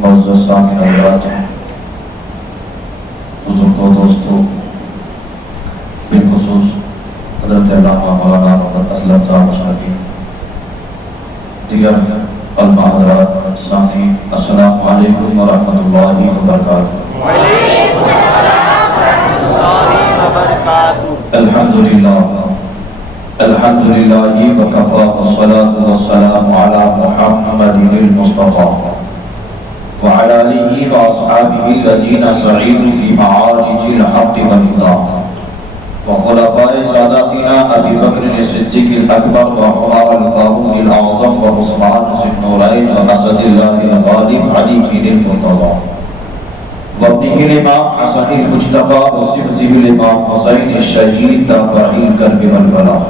معزز سامعین حضرات، بزرگوں، دوستوں، بالخصوص حضرت علامہ مولانا محمد اسلم صاحب مشرقی، دیگر علماء حضرات، سامعین، السلام علیکم ورحمۃ اللہ وبرکاتہ۔ وعلیکم السلام ورحمۃ اللہ وبرکاتہ۔ الحمدللہ وکفیٰ والصلاة والسلام علی محمد المصطفیٰ وعلى آله وأصحابه الذين سعيدوا في معارج الحق والهدى وخلفاء ساداتنا أبي بكر الصديق الأكبر وعمر الفاروق الأعظم وعثمان ذي النورين وأسد الله الغالب علي بن المرتضى وابنه الإمام حسن المجتبى وصبته الإمام حسين الشهيد دافع الكرب والبلاء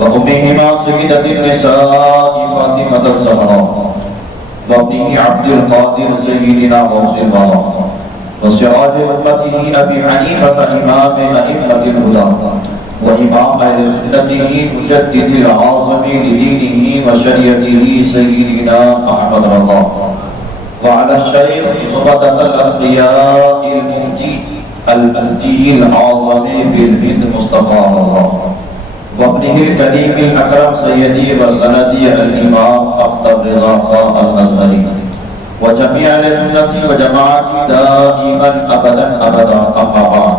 وأمهما سيدة النساء فاطمة الزهراء وابنه عبد القادر سيدنا غوث الورى وسراج أمته أبي حنيفة إمام أئمة الهدى وإمام أهل سنته مجدد العاظم لدينه وشريعته سيدنا أحمد رضا وعلى الشيخ صفدة الأتقياء المفتي العاظم بالهند مصطفى الله وابنه الكريم الأكرم سيدي وسندي الإمام أخطر رضا خان الأزهري وجميع السنة وجماعة دائما أبدا أما بعد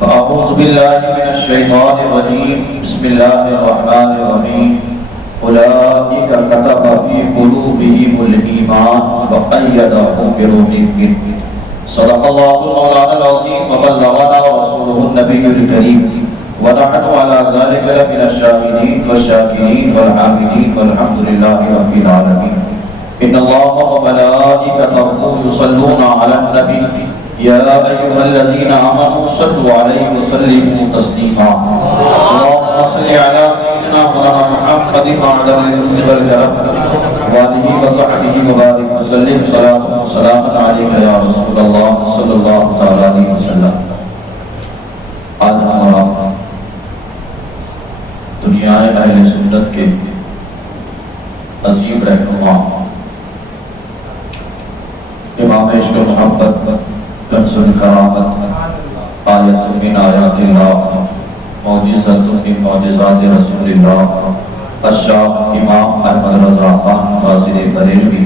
فأعوذ بالله من الشيطان الرجيم بسم الله الرحمن الرحيم أولئك كتب في قلوبهم الإيمان وأيدهم بروح منه صدق الله مولانا العظيم وبلغنا رسوله النبي الكريم ونحن على ذلك لمن الشاهدين والشاكرين والعابدين والحمد لله رب العالمين إن الله وملائكته يصلون على النبي يا أيها الذين آمنوا صلوا عليه وسلموا تسليما اللهم صل على سيدنا مولانا محمد معدن الجود والكرم وآله وصحبه وبارك وسلم صلاة وسلام عليك يا رسول الله صلى الله عليه وسلم۔ آج ہمارا دنیا اہل سنت کے عظیم رہنما امام عشق و محبت، کنز الکرامت، آیت من آیات اللہ، معجزۃ من معجزات رسول اللہ، الشاہ امام احمد رضا خان فاضل بریلوی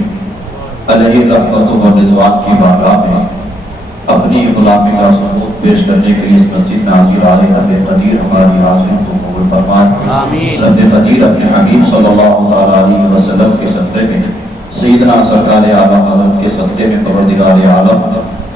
علیہ رحمت و رضوان کی بارگاہ میں اپنی غلامی کا ثبوت پیش کرنے کے لیے اس مسجد میں حاضر آئے۔ رب قدیر ہماری حاضری کو قبول فرمائے۔ رب قدیر اپنے حبیب صلی اللہ علیہ وسلم کے صدقے میں، سیدنا سرکار اعلیٰ حضرت کے صدقے میں پروردگار عالم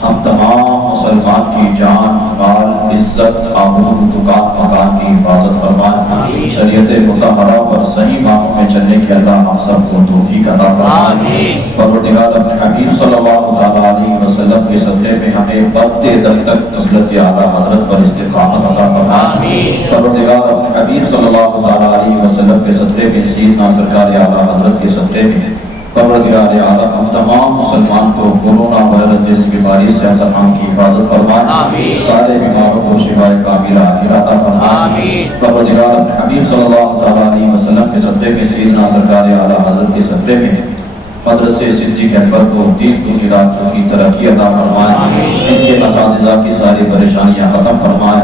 ہم تمام مسلمان کی جان، مال، عزت، آبرو، دکان، مکان کی حفاظت فرمائے۔ شریعت مطہرہ پر صحیح معنوں میں چلنے کی اللہ ہم سب کو توفیق عطا فرمائے۔ پروردگار اپنے حبیب صلی اللہ علیہ وسلم کے صدقے میں ہمیں مرتے دم تک نصرت اعلیٰ حضرت پر استقامت عطا فرمائے۔ پروردگار اپنے حبیب صلی اللہ علیہ وسلم کے صدقے میں، سیدنا سرکار اعلیٰ حضرت کے صدقے میں پروردگار عالم ہم تمام مسلمان کو کورونا وائرس جیسی بیماری سے اللہ کی حفاظت فرمائے۔ سارے بیماروں کو شفائے کاملہ عاجلہ عطا فرمائے۔ پروردگار اپنے حبیب صلی اللہ علیہ وسلم کے صدقے میں، سیدنا سرکار اعلیٰ حضرت کے صدقے میں مدرسے صدیق اکبر کو دین دنیا راتوں کی ترقی عطا فرمائے۔ ان کے اساتذہ کی ساری پریشانیاں ختم فرمائے۔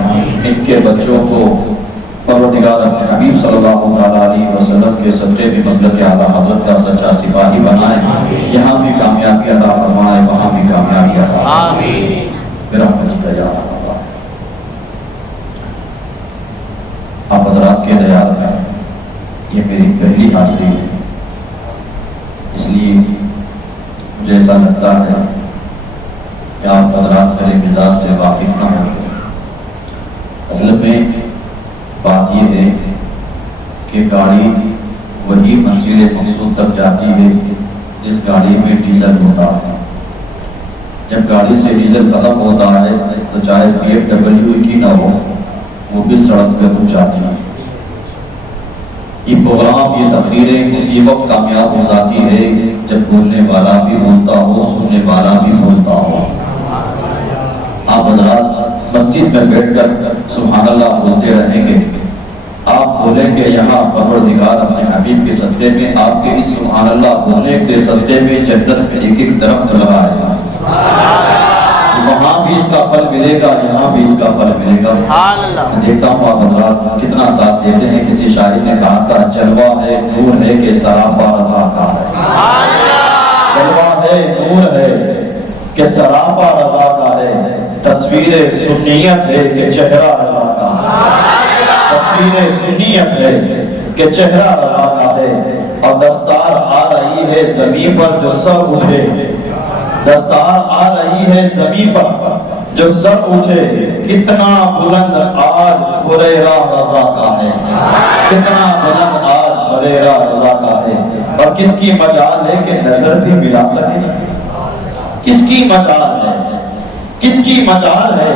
ان کے بچوں کو پروردگار اپنے حبیب صلی اللہ علیہ وسلم کے صدقے میں مسلک اعلیٰ حضرت کا سچا سپاہی بنائے۔ یہاں بھی کامیابی عطا فرمائے، وہاں بھی کامیابی عطا فرمائے۔ برحمتک یا اللہ۔ آپ حضرات کے دیار میں یہ میری پہلی حاضری ہے، اس لیے مجھے ایسا لگتا ہے کہ آپ حضرات میرے مزاج سے واقف نہ ہوں۔ اصل میں بات یہ ہے کہ گاڑی وہی منزل مقصود تک جاتی ہے جس گاڑی میں ڈیزل ہوتا ہے۔ جب گاڑی سے ڈیزل ختم ہوتا ہے تو چاہے BMW کی نہ ہو، وہ بھی سڑک پہ رک جاتی ہے۔ یہ پروگرام، یہ تقریریں اسی وقت کامیاب ہو جاتی ہے جب بولنے والا بھی بولتا ہو، سننے والا بھی بولتا ہو۔ آپ حضرات مسجد میں بیٹھ کر سبحان اللہ بولتے رہیں گے آپ بولیں کہ یہاں پروردگار اپنے حبیب کے صدقے میں آپ کے اس سبحان اللہ بولنے کے صدقے میں جنت میں ایک ایک درخت لگائے گا، وہاں بھی اس کا پھل ملے گا، یہاں بھی اس کا پھل ملے گا۔ دیکھتا ہوں آپ حضرات کتنا ساتھ دیتے ہیں۔ کسی شاعر نے کہا تھا جلوہ ہے نور ہے کہ سراپا رضا کا ہے، جلوہ ہے نور ہے کہ سراپا رضا کا ہے، تصویر سنیت ہے کہ چہرہ رضا کا ہے، تصویر سنیت ہے کہ چہرہ رضا کا ہے، اور دستار آ رہی ہے زمین پر جو سر اٹھے، دستار آ رہی ہے زمین پر جو سر اٹھے، کتنا بلند آج ہریرہ رضا کا ہے، کتنا بلند آج ہریرہ رضا کا ہے۔ اور کس کی مجال ہے کہ نظر بھی ملا سکے، کس کی مجال ہے، کس کی مجال ہے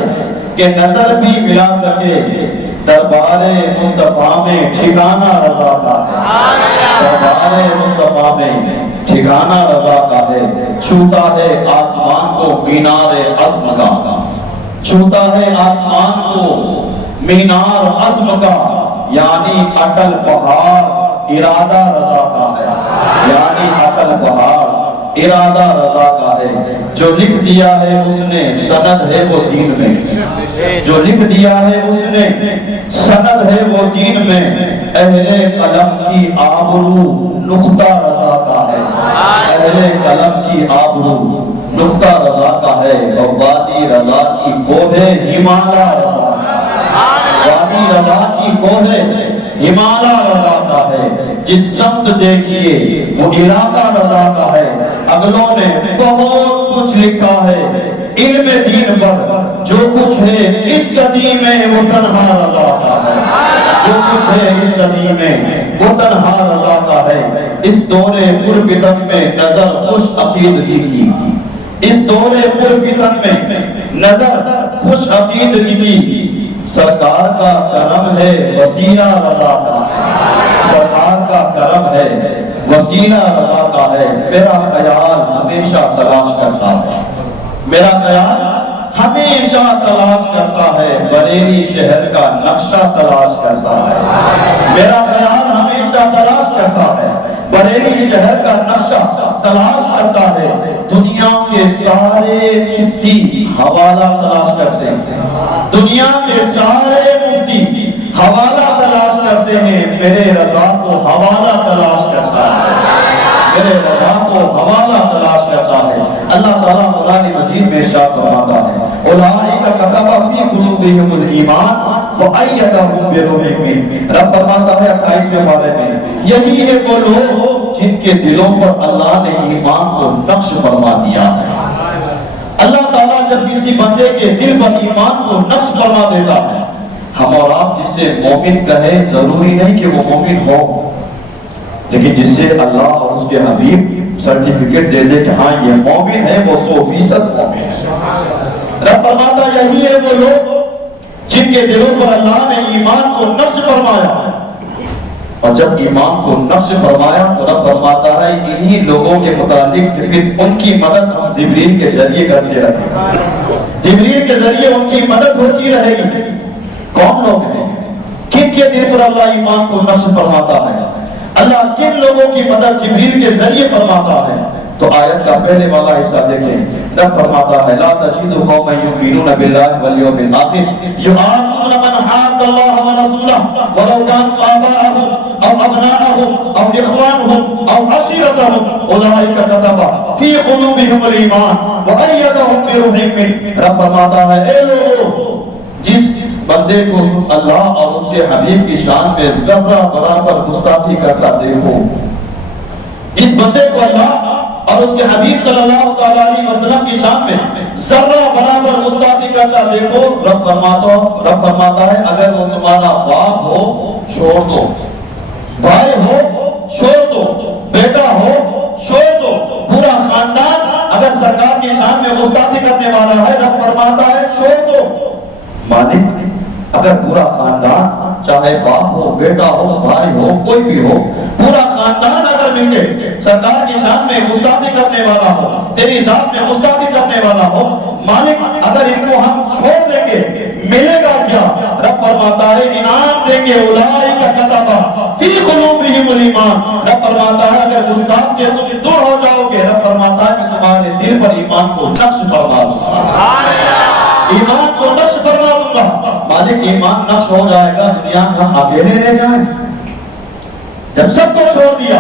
کہ نظر بھی ملا سکے، دربار مصطفیٰ میں ٹھکانہ رضا کا ہے، دربار مصطفیٰ میں ٹھکانہ رضا کا ہے۔ چھوتا ہے آسمان کو مینار عزم کا، چھوتا ہے آسمان کو مینار عزم کا، یعنی اٹل پہاڑ ارادہ رضا کا ہے، یعنی اٹل پہاڑ ارادہ رضا کا ہے۔ جو لکھ دیا ہے اس نے سند ہے وہ دین میں، جو لکھ دیا ہے اس نے سند ہے وہ دین میں، اہل قلم کی آبرو نقطہ رضا کا ہے، اہل قلم کی آبرو نقطہ رضا کا ہے۔ اور وادی رضا کی کوہ ہمالا رضا، وادی رضا کی کوہ ہمالا رضا کا ہے۔ جس سمت دیکھیے وہ علاقہ رضا کا ہے۔ اگلوں نے بہت کچھ لکھا ہے علم دین پر، جو کچھ ہے اس صدی میں وہ تنہا رضا کا ہے، جو کچھ ہے اس صدی میں وہ تنہا رضا کا ہے۔ اس دور پرفتن میں نظر خوش عقیدگی کی، اس دور پرفتن میں نظر خوش عقیدگی کی، سرکار کا کرم ہے وسیلہ رضا کا، سرکار کا کرم ہے وسیلہ رضا کا ہے۔ میرا خیال ہمیشہ تلاش کرتا ہے، میرا خیال ہمیشہ تلاش کرتا ہے، بریلی شہر کا نقشہ تلاش کرتا ہے، میرا خیال ہمیشہ تلاش کرتا ہے، بریلی شہر کا نقشہ تلاش کرتا ہے۔ دنیا کے سارے مفتی حوالہ تلاش کرتے ہیں، دنیا کے سارے مفتی حوالہ تلاش کرتے ہیں، میرے رضا کو حوالہ تلاش کرتا ہے، میرے رضا کو حوالہ تلاش کرتا ہے۔ اللہ تعالیٰ قرآن مجید میں ارشاد فرماتا ہے اولئک کتب فی قلوبہم الایمان وایدہم بروح منہ۔ رب فرماتا ہے 28ویں پارے میں، یہی ہے وہ لوگ جن کے دلوں پر اللہ نے ایمان کو نقش فرما دیا ہے۔ اللہ تعالیٰ جب کسی بندے کے دل پر ایمان کو نقش فرما دیتا ہے، ہم اور آپ جس سے مومن کہیں ضروری نہیں کہ وہ مومن ہو، لیکن جس سے اللہ اور اس کے حبیب سرٹیفکیٹ دے دے کہ ہاں یہ مومن ہے، وہ 100% مومن ہے۔ رب فرماتا یہی ہے وہ لوگ جن کے دلوں پر اللہ نے ایمان کو نقش فرمایا، اور جب ایمان کو نقش فرمایا تو رب فرماتا ہے انہی لوگوں کے متعلق کہ پھر ان کی مدد ہم جبریل کے ذریعے کرتے رہیں گے، جبریل کے ذریعے ان کی مدد ہوتی رہے گی۔ کون لوگ ہیں؟ کن کے دل پر اللہ ایمان کو نقش فرماتا ہے؟ اللہ کن لوگوں کی مدد جبریل کے ذریعے فرماتا ہے؟ تو آیت کا پہلے والا حصہ دیکھیں، رب فرماتا ہے لا تجد قوما یؤمنون باللہ والیوم الآخر یعادون من حاد اللہ ورسولہ ولو كانوا آباءهم او ابناءهم او اخوانهم او عشیرتهم اولئک کتب فی قلوبهم الایمان وایدہم بروح منہ۔ رب فرماتا ہے اے لوگوں، جس بندے کو اللہ اور اس کے حبیب کی شان میں ذرہ برابر گستاخی کرتا دیکھو، جس بندے کو اللہ اور اس کے حبیب صلی اللہ علیہ وسلم کی شان میں ذرہ برابر گستاخی کرتا دیکھو، رب فرماتا ہے اگر وہ تمہارا باپ ہو چھوڑ دو، بھائی ہو چھوڑ دو، بیٹا ہو چھوڑ دو، پورا خاندان اگر سرکار کی شان میں گستاخی کرنے والا ہے، رب فرماتا ہے چھوڑ دو۔ مالک اگر پورا خاندان چاہے باپ ہو، بیٹا ہو، بھائی ہو، کوئی بھی ہو، پورا خاندان اگر مل کے سرکار کی شان میں گستاخی کرنے والا ہو، تیری ذات میں گستاخی کرنے والا ہو، مالک اگر ان کو ہم چھوڑ دیں گے ملے گا کیا؟ رب فرماتا ہے انعام دیں گے اولئک کتب فی قلوبہم الایمان. رب فرماتا ہے اگر گستاخ سے تم دور ہو جاؤ گے، رب فرماتا ہے کہ تمہارے دل پر ایمان کو نقش فرما دوں گا، ایمان کو نقش فرما دوں گا. مالک ایمان نقش ہو جائے گا، دنیا میں ہم اکیلے رہ جائیں؟ جب سب کو چھوڑ دیا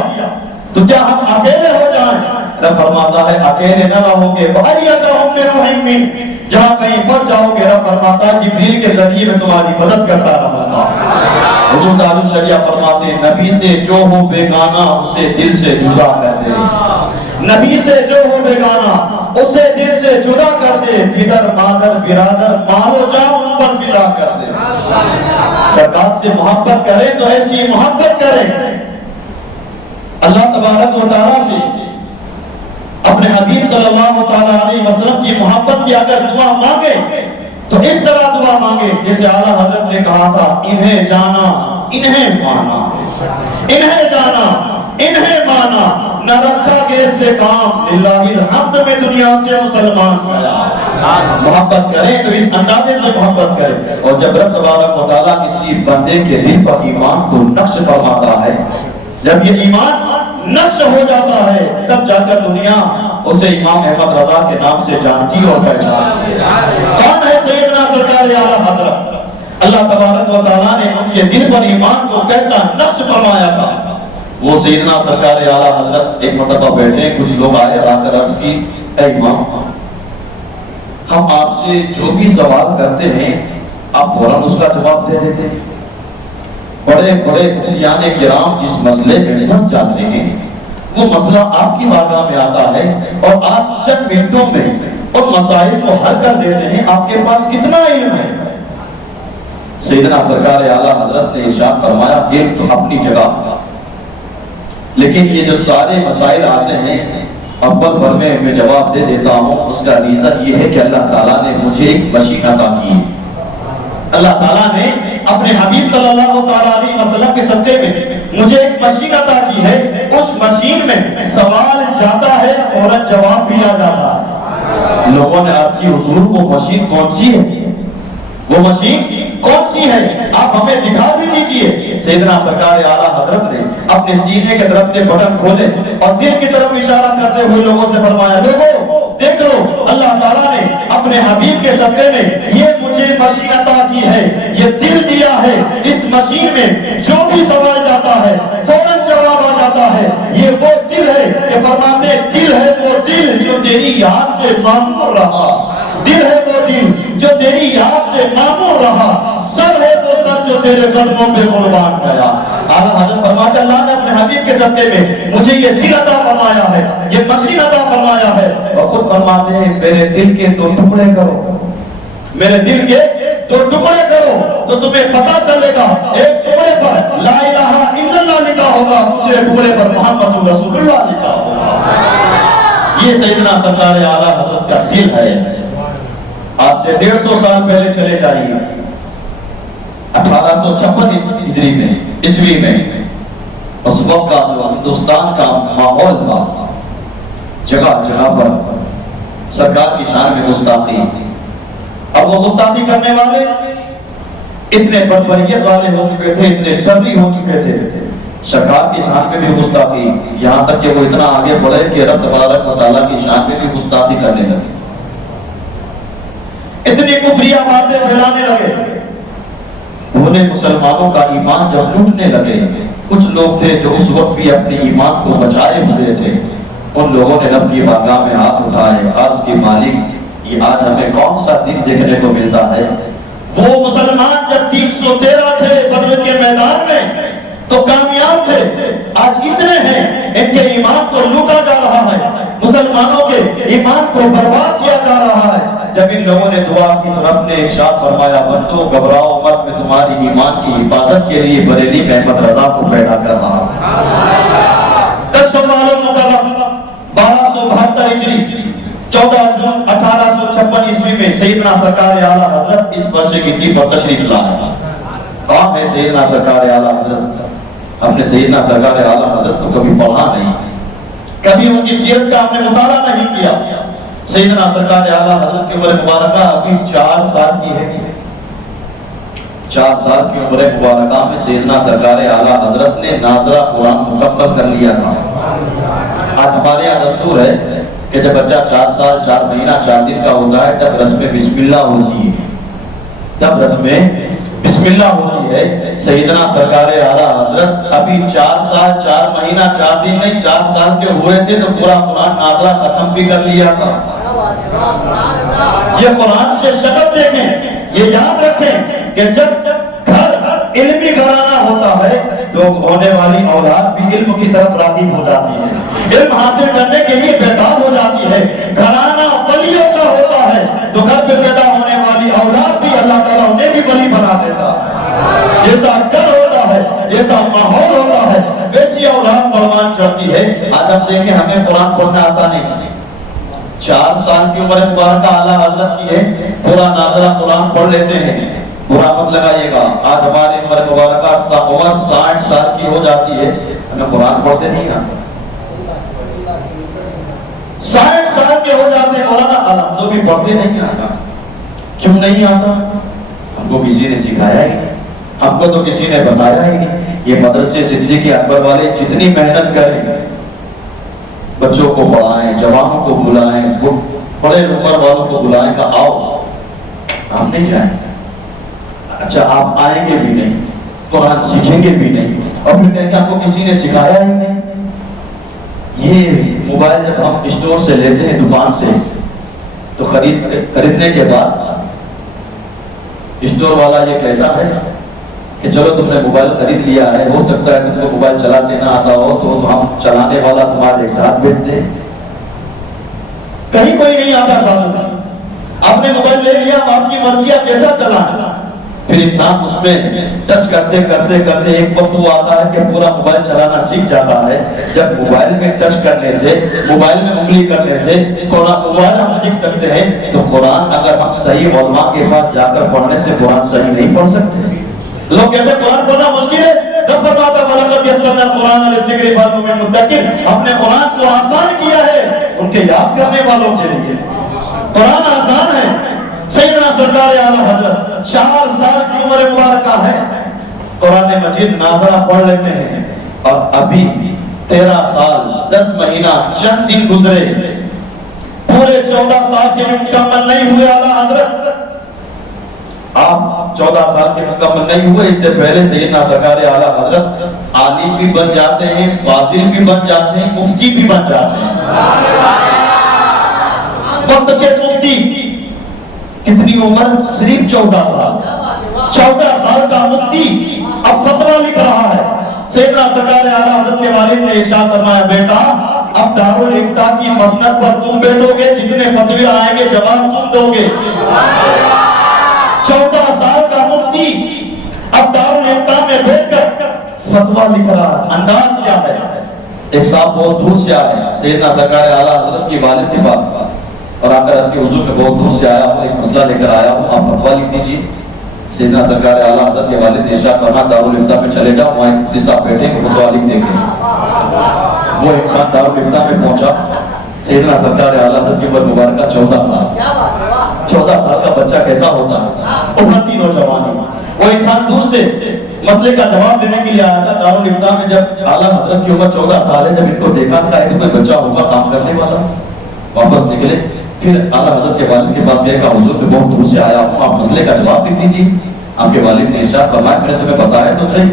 تو کیا ہم اکیلے ہو جائیں؟ رب فرماتا ہے اکیلے نہ رہو گے. وَأَيَّدَهُمْ بِرُوحٍ مِّنْهُ. جہاں کہیں پھنس جاؤ گے رب فرماتا ہے جبریل کے ذریعے میں تمہاری مدد کرتا رہوں گا. حضور دار الشریعہ فرماتے ہیں نبی سے جو ہو بیگانہ اسے دل سے جدا کر دے. نبی سے جو ہو بیگانہ اسے دل سے جدا کر دے. پدر مادر برادر مال و جان ان پر فدا کر دے. سرکار سے محبت کرے تو ایسی محبت کرے. اللہ تبارک و تعالیٰ سے اپنے حبیب صلی اللہ تعالیٰ علیہ وسلم کی محبت کی اگر دعا مانگے تو اس طرح دعا مانگے جیسے اعلیٰ حضرت نے کہا تھا انہیں جانا انہیں مانا، انہیں جانا انہیں مانا، نہ رکھا گے اس سے کام، للہ الحمد میں دنیا سے مسلمان گیا. محبت کریں تو اس اندازے سے محبت کریں. اور جب رب تبارک و تعالیٰ کسی بندے کے دل پر ایمان کو نقش فرماتا ہے، جب یہ ایمان نقش ہو جاتا ہے تب جا کر دنیا اسے امام احمد رضا کے نام سے جانتی اور پہچانتی ہے. کون ہے سیدنا سرکار اعلیٰ حضرت؟ اللہ تبارک و تعالیٰ نے ان کے دل پر ایمان کو کیسا نقش فرمایا تھا. وہ سیدنا سرکار اعلیٰ حضرت ایک مرتبہ بیٹھے، کچھ لوگ آئے آ کر عرض کی اے امام ہم آپ سے جو بھی سوال کرتے ہیں آپ فوراً اس کا جواب دے دیتے ہیں. بڑے بڑے مفتیان کرام جس مسئلے میں پھنس جاتے ہیں وہ مسئلہ آپ کی بارگاہ میں آتا ہے اور آپ چند منٹوں میں ان مسائل کو حل کر دیتے ہیں. آپ کے پاس کتنا علم ہے؟ سیدنا سرکار اعلیٰ حضرت نے ارشاد فرمایا علم تو اپنی جگہ، لیکن یہ جو سارے مسائل آتے ہیں اول بھر میں جواب دے دیتا ہوں. اس کا ریزن یہ ہے کہ اللہ تعالیٰ نے مجھے ایک مشین عطا کی ہے. اللہ تعالیٰ نے اپنے حبیب صلی اللہ تعالیٰ علیہ وسلم کے صدقے میں مجھے ایک مشین عطا کی ہے. اس مشین میں سوال جاتا ہے فوراً جواب بھی آ جاتا ہے. لوگوں نے عرض کی حضور وہ مشین کون سی ہے؟ وہ مشین کون سی ہے؟ آپ ہمیں دکھا بھی دیجیے. سیدنا سرکار اعلیٰ حضرت نے اپنے سینے کے طرف سے بٹن کھولے اور دل کی طرف اشارہ کرتے ہوئے لوگوں سے فرمایا لوگوں دیکھ لو اللہ تعالیٰ نے اپنے حبیب کے صدقے میں یہ مجھے مشین عطا کی ہے، یہ دل دیا ہے. اس مشین میں جو بھی سوال جاتا ہے فوراً جواب آ جاتا ہے. یہ وہ دل ہے کہ فرماتے دل ہے وہ دل جو تیری یاد سے معمور رہا، دل ہے وہ دل جو تیری یاد سے معمور رہا، سر ہے وہ سر جو تیرے قدموں پہ قربان گیا. اعلیٰ حضرت فرماتے اللہ نے اپنے حبیب کے صدقے میں مجھے یہ دل عطا فرمایا ہے، یہ مشین عطا فرمایا ہے. اور خود فرماتے ہیں میرے دل کے دو ٹکڑے کرو، میرے دل کے دو ٹکڑے کرو تو تمہیں پتا چلے گا. ایک ٹکڑے پر لا الہ الا اللہ لکھا ہوگا، دوسرے ٹکڑے پر محمد رسول اللہ لکھا ہوگا. یہ سیدنا سرکار اعلیٰ حضرت کا دل ہے. آج سے 150 سال پہلے چلے جائیے 1856 ہجری میں عیسوی میں اس وقت کا جو ہندوستان کا ماحول تھا جگہ جگہ پر سرکار کی شان میں گستاخی. اب وہ گستاخی کرنے والے اتنے بربریت والے ہو چکے تھے، اتنے شرری ہو چکے تھے. سرکار کی شان میں بھی گستاخی، یہاں تک کہ وہ اتنا آگے بڑھے کہ رب تبارک و تعالیٰ کی شان میں بھی گستاخی کرنے لگے، اتنی کفریہ باتیں پھیلانے لگے. انہیں مسلمانوں کا ایمان جب لوٹنے لگے، کچھ لوگ تھے جو اس وقت بھی اپنے ایمان کو بچائے ہوئے تھے. ان لوگوں نے رب کی بارگاہ میں ہاتھ اٹھائے، آج کے مالک یہ آج ہمیں کون سا دن دیکھنے کو ملتا ہے؟ وہ مسلمان جب 313 تھے بدر کے میدان میں تو کامیاب تھے، آج اتنے ہیں ان کے ایمان کو لوٹا جا رہا ہے، مسلمانوں کے ایمان کو برباد کیا جا رہا ہے. جب ان لوگوں نے دعا کی تو رب نے ارشاد فرمایا بندو گھبراؤ مت، میں تمہاری ایمان کی حفاظت کے لیے بریلی میں احمد رضا کو پیدا کر رہا ہوں. 1272 ہجری 14 جون 1856 عیسوی میں سیدنا سرکار اعلیٰ حضرت اس ورشے کی تھی پر تشریف لائے. کون ہے سیدنا سرکار اعلیٰ حضرت؟ ہم نے سیدنا سرکار اعلیٰ حضرت کو کبھی پڑھا نہیں، کبھی ان کی سیرت کا ہم نے مطالعہ نہیں کیا. سیدنا سرکار اعلیٰ حضرت کی عمر مبارکہ ابھی 4 سال کی ہے. 4 سال کی عمر مبارکہ میں سیدنا سرکار اعلیٰ حضرت نے ناظرہ قرآن مکمل کر لیا تھا۔ آج ہمارے یہاں دستور ہے کہ جب بچہ 4 سال 4 مہینہ 4 دن کا ہوتا ہے تب رسم بسم اللہ ہوتی ہے، تب رسم بسم اللہ ہوتی ہے۔ سیدنا سرکار اعلیٰ حضرت ابھی 4 سال 4 مہینہ 4 دن نہیں 4 سال کے ہوئے تھے تو پورا قرآن ناظرہ ختم بھی کر لیا تھا۔ یہ قرآن سے شکل دیکھیں، یہ یاد رکھیں کہ جب گھر علمی گھرانہ ہوتا ہے تو ہونے والی اولاد بھی علم کی طرف راغب ہو جاتی ہے، علم حاصل کرنے کے لیے بیدار ہو جاتی ہے۔ گھرانہ ولیوں کا ہوتا ہے تو گھر پہ پیدا ہونے والی اولاد بھی اللہ تعالیٰ انہیں بھی ولی بنا دیتا ہے۔ جیسا گھر ہوتا ہے، جیسا ماحول ہوتا ہے، ویسی اولاد پروان چڑھتی ہے۔ آج ہم دیکھیں ہمیں قرآن پڑھنا آتا نہیں، 4 سال کی عمر مبارکہ اعلیٰ حضرت کی ہے، پورا ناظرہ قرآن پڑھ لیتے ہیں۔ برا مت لگائیے گا، آج ہماری عمر مبارکہ عمر 60 سال کی ہو جاتی ہے، ہمیں قرآن پڑھتے نہیں آتا۔ 60 سال کے ہو جاتے ہیں مولانا ہم تو بھی پڑھتے نہیں آتا۔ کیوں نہیں آتا؟ ہم کو کسی نے سکھایا ہی نہیں، ہم کو تو کسی نے بتایا ہی نہیں۔ یہ مدرسے صدیق اکبر والے جتنی محنت کریں، بچوں کو پڑھائیں، جوانوں کو بلائیں، بڑے عمر والوں کو بلائیں کہ آؤ، ہم نہیں جائیں۔ اچھا آپ آئیں گے بھی نہیں، قرآن سیکھیں گے بھی نہیں، اور پھر کہیں کہ آپ کو کسی نے سکھایا ہی نہیں۔ یہ موبائل جب ہم اسٹور سے لیتے ہیں دکان سے تو خریدنے کے بعد اسٹور والا یہ کہتا ہے کہ چلو تم نے موبائل خرید لیا ہے، ہو سکتا ہے تم کو موبائل چلاتے نہ آتا ہو تو ہم چلانے والا تمہارے ساتھ بھیجتے ہیں۔ کہیں کوئی نہیں آتا ساتھ، آپ نے موبائل لے لیا، آپ کی مرضی آپ کیسا چلانا۔ پھر انسان اس میں ٹچ کرتے کرتے کرتے ایک وقت وہ آتا ہے کہ پورا موبائل چلانا سیکھ جاتا ہے۔ جب موبائل میں ٹچ کرنے سے، موبائل میں انگلی کرنے سے موبائل ہم سیکھ سکتے ہیں تو قرآن اگر ہم صحیح علماء کے پاس جا کر پڑھنے سے قرآن صحیح نہیں پڑھ سکتے۔ لوگ کہتے ہیں قرآن پڑھنا مشکل ہے، رب فرماتا ہے وَلَقَدْ يَسَّرْنَا الْقُرْآنَ لِلذِّكْرِ فَهَلْ مِن مُدَّكِرٍ، ہم نے قرآن کو آسان کیا ہے ان کے یاد کرنے والوں کے لیے۔ قرآن آسان ہے۔ سیدنا سرکار اعلیٰ حضرت 4 سال کی عمر مبارکہ ہے، قرآن مجید ناظرہ پڑھ لیتے ہیں، اور ابھی 13 سال 10 مہینہ چند دن گزرے، پورے 14 سال کے مکمل نہیں ہوئے اعلیٰ حضرت۔ آپ 14 سال کے مکمل نہیں ہوئے، اس سے پہلے سیدنا سرکار اعلیٰ حضرت عالم بھی بن جاتے ہیں، فاضل بھی بن جاتے ہیں، مفتی بھی بن جاتے ہیں۔ وقت کے مفتی کتنی عمر؟ صرف 14 سال۔ 14 سال کا مفتی اب فتویٰ لکھ رہا ہے۔ سیدنا سرکار اعلیٰ حضرت کے والد نے ارشاد فرمایا بیٹا اب دارالافتاء کی مسند پر تم بیٹھو گے، جتنے فتوے آئیں گے جواب تم دو گے۔ 14 سال کا مفتی اب دارالافتاء میں بیٹھ کر فتویٰ لکھ رہا ہے۔ انداز کیا ہے؟ ایک صاحب بہت دور سے آئے سیدنا سرکار اعلیٰ حضرت کی والد کے پاس اور آ کر اس کے حضور میں بہت دور سے آیا ہوں، ایک مسئلہ لے کر آیا ہوں، آپ فتویٰ لکھ دیجیے۔ سیدنا سرکار اعلیٰ حضرت کے والد نے ارشاد فرمایا دارالافتاء میں چلے جاؤ، وہاں ایک مفتی صاحب بیٹھے ہیں فتویٰ لکھ دیں گے۔ وہ انسان دارالافتاء میں پہنچا، سیدنا سرکار اعلیٰ حضرت کی عمر مبارکہ 14 سال۔ 14 سال کا بچہ کیسا ہوتا ہے؟ ابھرتی نوجوانی۔ وہ انسان دور سے مسئلے کا جواب دینے کے لیے آیا تھا دارالافتاء میں۔ جب اعلیٰ حضرت کی عمر 14 سال ہے، جب ان کو دیکھا تھا ایک کوئی بچہ ہوگا کام کرنے والا، واپس نکلے۔ پھر اعلیٰ حضرت کے والد کے پاس گئے، کہا حضور میں بہت دور سے آیا ہوں، آپ مسئلے کا جواب لکھ دیجیے۔ آپ کے والد نے ارشاد فرمایا میں نے تمہیں بتایا تو صحیح،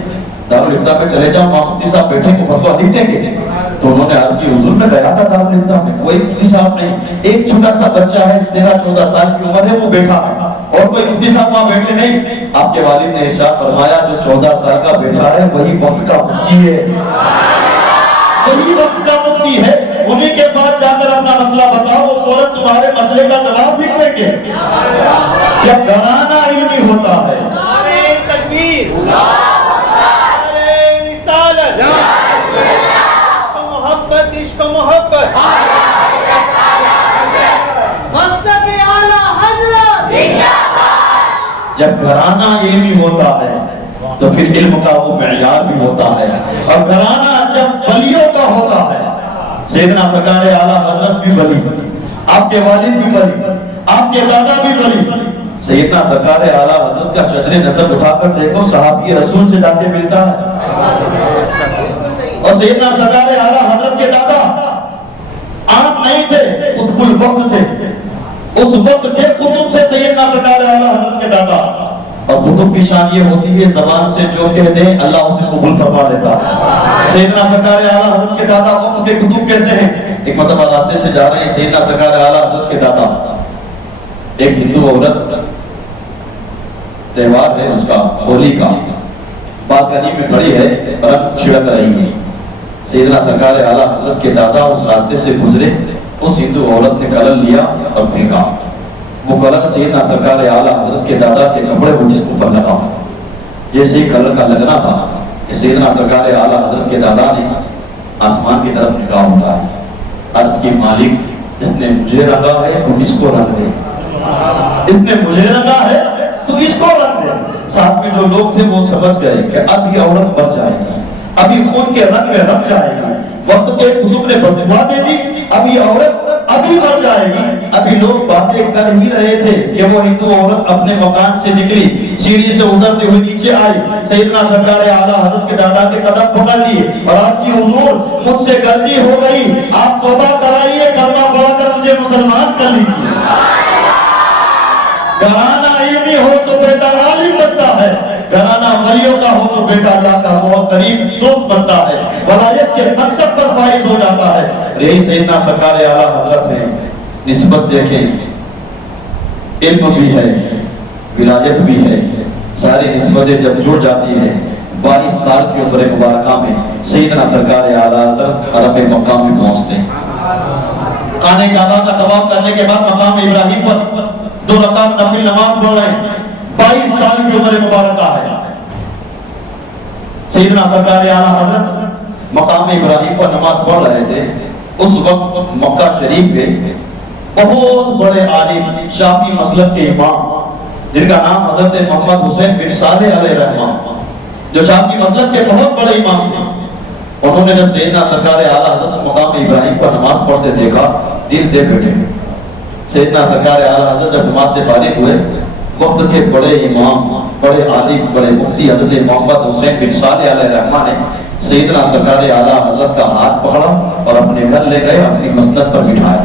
دارالافتاء پہ چلے جاؤ، وہاں مفتی صاحب بیٹھے کو فتویٰ لکھ دیں گے۔ تو انہوں نے عرض کی حضور میں گیا تھا دارالافتاء میں، کوئی مفتی صاحب نہیں، ایک چھوٹا سا بچہ ہے 13-14 سال کی عمر ہے، وہ بیٹھا ہے اور کوئی مفتی صاحب وہاں بیٹھے نہیں۔ آپ کے والد نے ارشاد فرمایا جو 14 سال کا بیٹھا ہے وہی وقت کا مفتی ہے، وہی وقت کا مفتی ہے۔ انہیں کے پاس جا کر اپنا مسئلہ بتاؤ، وہ فوراً تمہارے مسئلے کا جواب لکھ دیں گے۔ جب گھرانہ علمی ہوتا ہے، نعرہ تکبیر، نعرہ رسالت، عشق و محبت، عشق و محبت، مسلک اعلیٰ حضرت زندہ باد۔ جب گھرانہ علمی ہوتا ہے تو پھر علم کا وہ معیار بھی ہوتا ہے، اور گھرانہ جب ولیوں کا ہوتا ہے، سیدنا سرکار اعلیٰ حضرت بھی ولی، آپ کے والد بھی ولی، آپ کے دادا بھی ولی، سیدنا سرکار اعلیٰ حضرت کا شجر نسب اٹھا کر دیکھو، صحابی رسول سے جا کے ملتا ہے۔ اور سیدنا سرکار اعلیٰ حضرت کے دادا عام نہیں تھے، قطب الوقت تھے، اس وقت کے قطب تھے سیدنا سرکار اعلیٰ حضرت کے دادا۔ اور قطب کی شان یہ ہوتی ہے زبان سے جو کہہ دیں اللہ اسے قبول فرما لیتا ہے۔ سیدنا سرکار اعلیٰ حضرت کے دادا وقت کے قطب کیسے ہیں؟ ایک مرتبہ راستے سے جا رہے ہیں سیدنا سرکار اعلیٰ حضرت کے دادا، ایک ہندو عورت، تہوار ہے اس کا ہولی کا، بالکنی میں کھڑی ہے، رنگ چھڑک رہی ہے۔ سیدنا سرکار اعلیٰ حضرت کے دادا اس راستے سے گزرے، اس ہندو عورت نے کلر لیا اور پھینکا۔ وہ کلر سیدنا سرکار اعلیٰ حضرت کے دادا کے کپڑے کو جسم پر لگا، جیسے ہی کلر کا لگنا تھا کہ سیدنا سرکار اعلیٰ حضرت کے دادا نے آسمان کی طرف نگاہ اٹھائی، عرض کی مالک اس نے مجھے رنگا ہے تو اس کو رنگ دے، اس نے مجھے رنگا ہے تو اس کو رنگ دے۔ ساتھ میں جو لوگ تھے وہ سمجھ گئے کہ اب یہ عورت مر جائے گی، ابھی خون کے رنگ میں رنگ جائے گی۔ وقت کے قطب نے بددعا دے دی، اب یہ عورت ابھی مر جائے گی۔ ابھی لوگ باتیں کر ہی رہے تھے کہ وہ ہندو عورت اپنے مکان سے نکلی، سیڑھی سے اترتے ہوئے نیچے آئی، سیدنا سرکار اعلیٰ حضرت کے دادا کے قدم پکڑ لیے اور عرض کی حضور مجھ سے غلطی ہو گئی، آپ توبہ کرائیے، کلمہ پڑھ کر مجھے مسلمان کر لیجیے۔ گھرانہ علمی ہو تو بیٹا عالم بنتا ہے، گھرانہ ولیوں کا ہو تو بیٹا اللہ کا بہت قریب دوست بنتا ہے، ولایت کے مقصد پر فائز ہو جاتا ہے۔ یہی سیدنا سرکار اعلیٰ حضرت ہے۔ نسبت دیکھیں، علم بھی ہے، ولایت بھی ہے، ساری نسبتیں جب جڑ جاتی ہے 22 سال کی عمر مبارکہ میں سیدنا سرکار اعلیٰ حضرت عرب مقام میں پہنچتے ہیں۔ خانہ کعبہ کا طواف کرنے کے بعد مقام ابراہیم پر 2 رکعت نفل نماز پڑھ رہے ہیں، 22 سال کی عمر مبارکہ ہے۔ سیدنا سرکار اعلیٰ حضرت مقام ابراہیم پر نماز پڑھ رہے تھے۔ اس وقت مکہ شریف میں بہت بڑے عالم شافعی مسلک کے امام جن کا نام حضرت محمد حسین بن صالح علیہ الرحمہ، جو شافعی مسلک کے بہت بڑے امام تھے، انہوں نے جب سیدنا سرکار اعلیٰ حضرت مقام ابراہیم پر نماز پڑھتے دیکھا، دل دے بیٹھے۔ سیدنا سرکار اعلیٰ حضرت جب نماز سے فارغ ہوئے، وقت کے بڑے امام، بڑے عالم، بڑے مفتی حضرت محمد حسین بن صالح علیہ الرحمہ نے سیدنا سرکار اعلیٰ حضرت کا ہاتھ پکڑا اور اپنے گھر لے گئے، اپنی مسند پر بٹھایا۔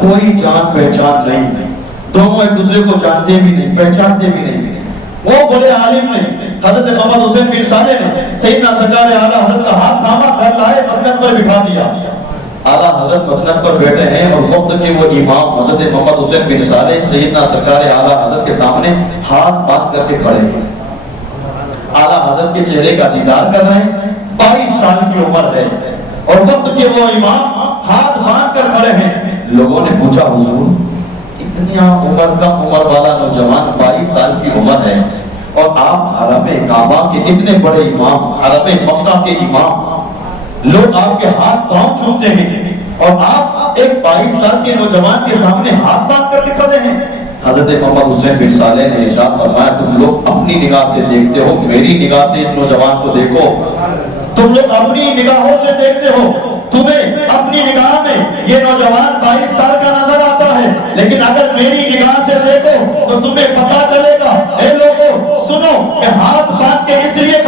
کوئی جان پہچان نہیں، دونوں ایک دوسرے کو جانتے بھی نہیں، پہچانتے بھی نہیں۔ وہ بڑے عالم نے حضرت محمد حسین بن صالح نے سیدنا سرکار اعلیٰ حضرت کا ہاتھ تھاما، گھر لائے، مسند پر بٹھا دیا۔ اعلیٰ حضرت مسند پر بیٹھے ہیں اور وقت کے وہ امام حضرت محمد حسین بن صالح سیدنا سرکار اعلیٰ حضرت کے سامنے ہاتھ باندھ کر کے کھڑے ہیں، اعلیٰ حضرت کے چہرے کا دیدار کر رہے ہیں۔ 22 سال کی عمر ہے اور وقت کے وہ امام ہاتھ باندھ کر کھڑے ہیں۔ لوگوں نے پوچھا حضور اتنی عمر کا عمر والا نوجوان 22 سال کی عمر ہے اور آپ حرم کعبہ کے اتنے بڑے امام، حرم مکہ کے امام، لوگ آپ کے ہاتھ پاؤں چھوتے ہیں اور آپ ایک 22 سال کے نوجوان کے سامنے ہاتھ باندھ کر کے کھڑے ہیں۔ حضرت محمد حسین بن صالح نے ارشاد فرمایا تم لوگ اپنی نگاہ سے دیکھتے ہو، میری نگاہ سے اس نوجوان کو دیکھو۔ تم لوگ اپنی نگاہوں سے دیکھتے ہو، تمہیں اپنی نگاہ میں یہ نوجوان 22 سال کا نظر آتا ہے، لیکن اگر میری نگاہ سے دیکھو تو تمہیں پتا چلے گا۔ اے لوگوں سنو کہ ہاتھ باندھ کے اس لیے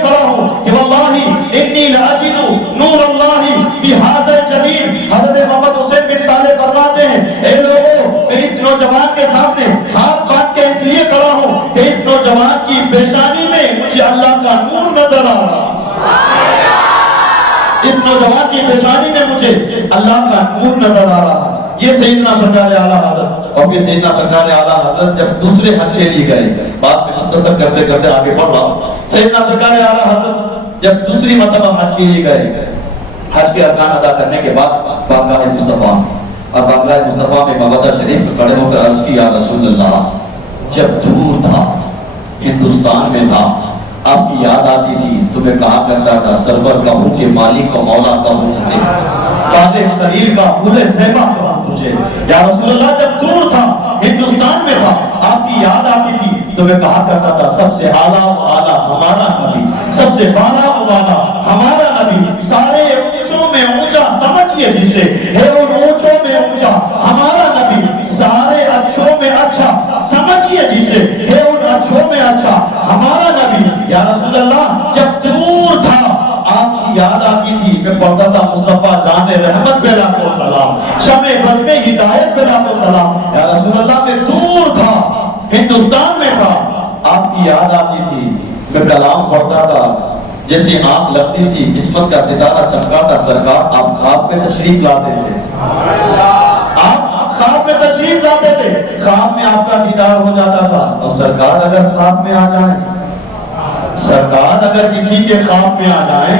کھڑا ہوں کہ واللہ انی لاجد نور اللہ فی ھذا الجبین۔ حضرت محمد حسین بن صالح فرماتے ہیں اے لوگوں میں اس نوجوان کے سامنے ہاتھ باندھ کے اس لیے کھڑا ہوں کہ اس نوجوان کی پیشانی میں مجھے اللہ کا نور نظر آ رہا، اس نوجوان کی پیشانی میں مجھے اللہ کا نور نظر آ رہا۔ یہ سیدنا سرکار اعلیٰ حضرت۔ اور پھر سیدنا سرکار اعلیٰ حضرت جب دوسرے حج کے لیے گئے، بات میں مختصر کرتے کرتے آگے بڑھ رہا ہوں، سیدنا سرکار اعلیٰ حضرت جب دوسری مرتبہ حج کے لیے گئے، حج کے ارکان ادا کرنے کے بعد بارگاہ مصطفیٰ اور بارگاہ مصطفیٰ میں مبادہ شریف میں کھڑے ہو کر عرض کی یا رسول اللہ، جب دور تھا، ہندوستان میں تھا، آپ کی یاد آتی تھی، تمہیں کہا کرتا تھا سرور کا ہوں کہ مالک کا مولا کا ہوں تجھے، قادر خلیل کا پھول زیبا کا ہوں تجھے۔ یا رسول اللہ جب دور تھا، ہندوستان میں تھا، آپ کی یاد آتی تھی، تمہیں کہا کرتا تھا سب سے اعلیٰ و اعلیٰ ہمارا نبی، سب سے بالا و بالا ہمارا نبی، سارے اونچوں میں اونچا سمجھئے جسے ہے، اور اونچوں میں اونچا ہمارا نبی، سارے اچھوں میں اچھا ہندوستان میں تھا، آپ کی یاد آتی تھی، میں کلام پڑھتا تھا، جیسی آنکھ لگتی تھی قسمت کا ستارہ چمکاتا، سرکار آپ خواب میں تشریف لاتے تھے، آپ خواب میں تشریف لاتے تھے، خواب میں آپ کا دیدار ہو جاتا تھا۔ اور سرکار اگر خواب میں آ جائیں، سرکار اگر کسی کے خواب میں آ جائیں،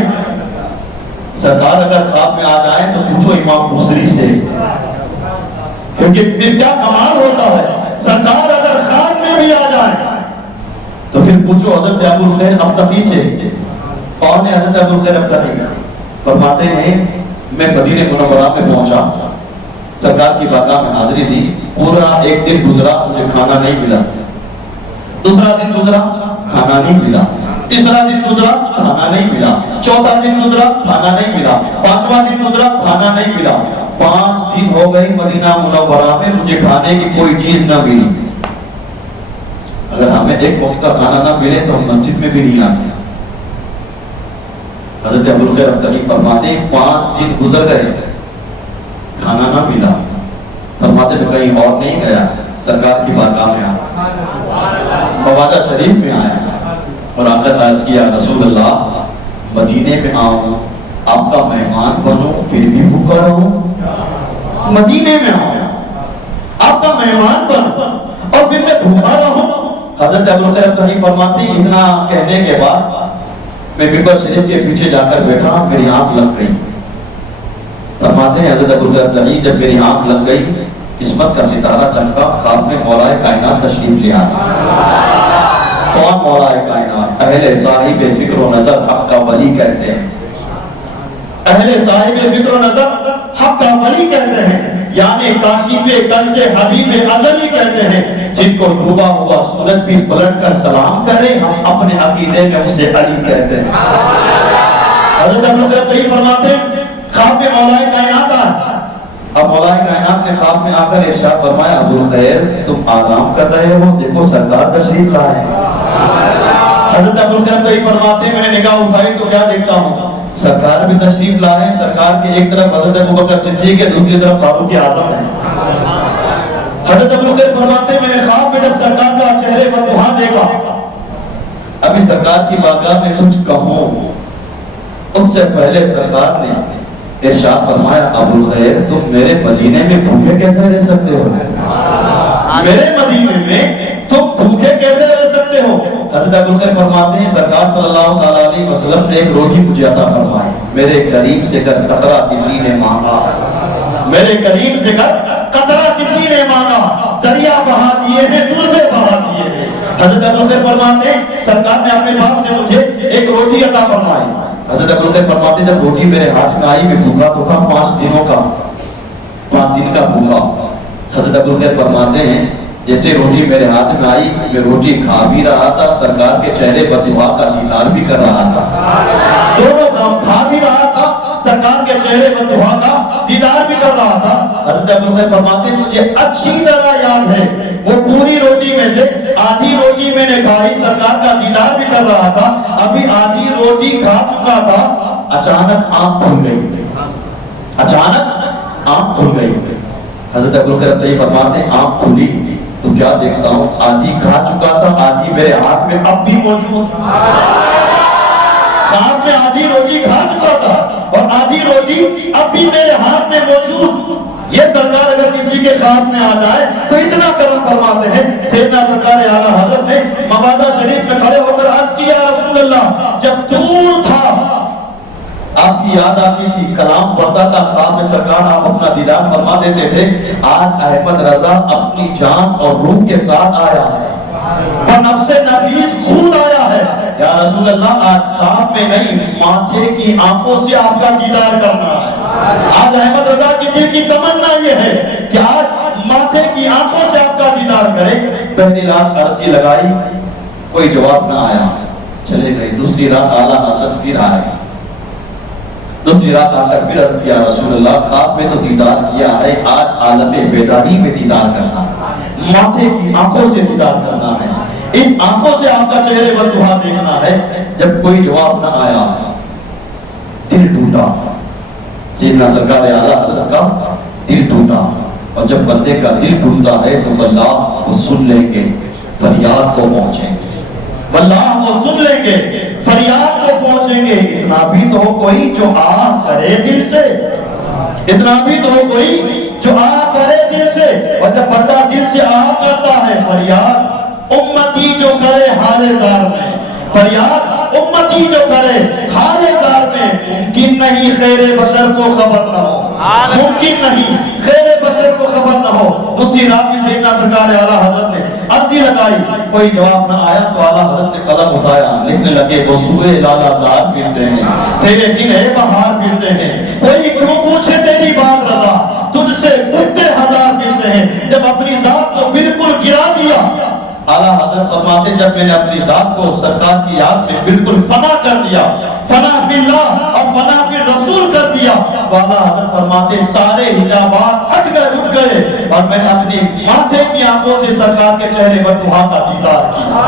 سرکار اگر خواب میں آ جائیں تو پوچھو امام بصری سے، کیونکہ پھر کیا کمال ہوتا ہے، سرکار اگر خواب میں بھی آ جائیں تو پھر پوچھو حضرت ابوالخیر ابتقی سے۔ کون ہے حضرت ابوالخیر ابتقی؟ فرماتے ہیں میں مدینہ منورہ میں پہنچا، سرکار کی بارگاہ میں حاضری دی، پورا ایک دن گزرا، مجھے کھانا نہیں ملا، دوسرا دن گزرا کھانا نہیں ملا، تیسرا دن گزرا کھانا نہیں ملا، چوتھا دن گزرا کھانا نہیں ملا، پانچواں دن گزرا کھانا نہیں ملا، 5 دن ہو گئی مدینہ منورہ میں مجھے کھانے کی کوئی چیز نہ ملی۔ اگر ہمیں ایک وقت کا کھانا نہ ملے تو ہم مسجد میں بھی نہیں آتے۔ حضرت ابوالخیر ابتقی فرماتے ہیں 5 دن گزر گئے، کھانا نہ ملا، فرماتے میں کہیں اور نہیں گیا، سرکار کی بارگاہ میں آیا، مواجہ شریف میں آیا اور آ کر عرض کیا رسول اللہ مدینے میں آؤں، آپ کا مہمان بنوں پھر بھی بھوکا رہوں، مدینے میں آؤں آپ کا مہمان بنوں اور پھر میں بھوکا رہوں۔ حضرت ابوالخیر ابتقی فرماتے ہیں اتنا کہنے کے بعد میں ممبر شریف کے پیچھے جا کر بیٹھا، میری آنکھ لگ گئی۔ فرماتے ہیں حضرت ابوالخیر ابتقی جب میری آنکھ لگ گئی، قسمت کا ستارہ چمکا، خواب میں مولا کائنات تشریف لے آیا۔ کون مولا کائنات؟ اہل صاحب فکر و نظر حق کا ولی کہتے ہیں، اہل صاحب فکر و نظر حق کا ولی کہتے ہیں، یعنی کاشف کنز حبیب ازلی کہتے ہیں، جن کو ڈوبا ہوا سورج بھی پلٹ کر سلام کرے، ہم اپنے عقیدے میں اسے علی کہتے ہیں۔ حضرت ابوالخیر ابتقی فرماتے ہیں خواب میں مولا کائنات آیا، اب مولا کائنات نے خواب میں آ کر ارشاد فرمایا ابوالخیر تم آرام کر رہے ہو، دیکھو سرکار تشریف لائے ہیں۔ حضرت ابوالخیر ابتقی فرماتے ہیں میں نے نگاہ اٹھائی تو کیا دیکھتا ہوں، سرکار بھی تشریف لائے ہیں، سرکار کے ایک طرف حضرت ابوبکر صدیق ہے، دوسری طرف فاروق اعظم ہے۔ حضرت ابوالخیر فرماتے ہیں میں نے خواب میں جب سرکار کا چہرے پر وہاں دیکھا، ابھی سرکار کی بارگاہ میں کچھ کہوں اس سے پہلے سرکار نے ارشاد فرمایا ابوالخیر تم میرے مدینے میں بھوکے کیسے رہ سکتے ہو، میرے مدینے میں تم بھوکے کیسے رہ سکتے ہو۔ حضرت ابوالخیر فرماتے ہیں سرکار صلی اللہ علیہ وسلم نے ایک روٹی مجھے عطا فرمائی، میرے کریم سے کر قطرہ کسی نے مانگا، میرے کریم سے کر قطرہ کسی نے مانگا، دریا بہا دیے ہیں دربے بہا دیے ہیں۔ حضرت ابوالخیر فرماتے ہیں سرکار نے اپنے پاس سے مجھے ایک روٹی عطا فرمائی، حضرت ابوالخیر فرماتے جب روٹی میرے ہاتھ میں آئی میں بھوکا تو تھا 5 دنوں کا، 5 دن کا بھوکا۔ حضرت ابوالخیر فرماتے ہیں جیسے روٹی میرے ہاتھ میں آئی میں روٹی کھا بھی رہا تھا، سرکار کے چہرے پر دعا کا دیدار بھی کر رہا تھا، دونوں کام کھا بھی رہا تھا، سرکار کے چہرے پر دعا کا دیدار بھی کر رہا تھا۔ حضرت ابوالخیر فرماتے ہیں مجھے اچھی طرح یاد ہے وہ پوری روٹی میں سے آدھی روٹی میں نے کھائی، سرکار کا دیدار بھی کر رہا تھا، ابھی آدھی روٹی کھا چکا تھا، اچانک آنکھ کھل گئی، اچانک آنکھ کھل گئی۔ حضرت ابوالخیر ابتقی فرماتے ہیں آنکھ کھلی تو کیا دیکھتا ہوں آدھی کھا چکا تھا، آدھی میرے ہاتھ میں اب بھی موجود، ہاتھ میں آدھی روٹی کھا چکا تھا اور آدھی روٹی اب بھی میرے ہاتھ میں موجود۔ یہ سرکار اگر کسی کے خواب میں آ جائے تو اتنا کرم فرماتے ہیں۔ سیدنا سرکار اعلیٰ حضرت نے موادا شریف میں کھڑے ہو کر عرض کیا رسول اللہ جب دور تھا آپ کی یاد آتی تھی، کلام پڑھتا تھا، خواب میں سرکار آپ اپنا دیدار فرما دیتے تھے، آج احمد رضا اپنی جان اور روح کے ساتھ آیا ہے، بنفس نفیس خود آیا ہے، یا رسول اللہ آج خواب میں نہیں ماتھے کی آنکھوں سے آپ کا دیدار کرنا ہے۔ آج احمد رضا کی دل کی تمنا یہ ہے کہ آج ماتھے کی آنکھوں سے آپ کا دیدار کرے۔ پہلی رات عرضی لگائی کوئی جواب نہ آیا، چلے گئی۔ دوسری رات اعلیٰ حضرت پھر آئے، دوسری رات آ کر پھر عرض کیا رسول اللہ خواب میں تو دیدار کیا ہے، آج عالم بیداری میں دیدار کرنا ہے، ماتھے کی آنکھوں سے دیدار کرنا ہے، اس آنکھوں سے آپ کا چہرے پر دعا دیکھنا ہے۔ جب کوئی جواب نہ آیا دل ٹوٹا، سیدنا سرکار اعلیٰ حضرت کا دل ٹوٹا، اور جب بندے کا دل ٹوٹتا ہے تو اللہ کو سن لیں گے، فریاد کو پہنچیں گے، واللہ وہ سن لیں گے، فریاد کو پہنچیں گے۔ اتنا بھی تو ہو کوئی جو آہ کرے دل سے، اتنا بھی تو ہو کوئی جو آہ کرے دل سے۔ اور جب بندہ دل سے آہ کرتا ہے، فریاد امتی جو کرے حال زار میں، فریاد امتی جو کرے حال زار میں، ممکن نہیں خیر بشر کو خبر نہ ہو، ممکن نہیں خیر بشر کو خبر نہ ہو۔ اسی رات میں سیدنا سرکار اعلیٰ حضرت نے عرضی لگائی، کوئی جواب نہ آیا تو اعلیٰ حضرت نے قلم اٹھایا، لکھنے لگے وہ سوئے لالا زار پھرتے ہیں، تیرے دن ہے بہار پھرتے ہیں، کوئی کیوں پوچھے تیری بات رضا، تجھ سے کتے ہزار پھرتے ہیں۔ جب اپنی ذات کو بالکل گرا دیا، اعلیٰ حضرت فرماتے جب میں نے اپنی ذات کو سرکار کی یاد میں بالکل فنا کر دیا، فنا فی اللہ اور فنا فی رسول کر دیا، تو اعلیٰ حضرت فرماتے سارے حجابات ہٹ گئے، اٹھ گئے، اور میں نے اپنی ماتھے کی آنکھوں سے سرکار کے چہرے پر دعا کا دیدار کیا،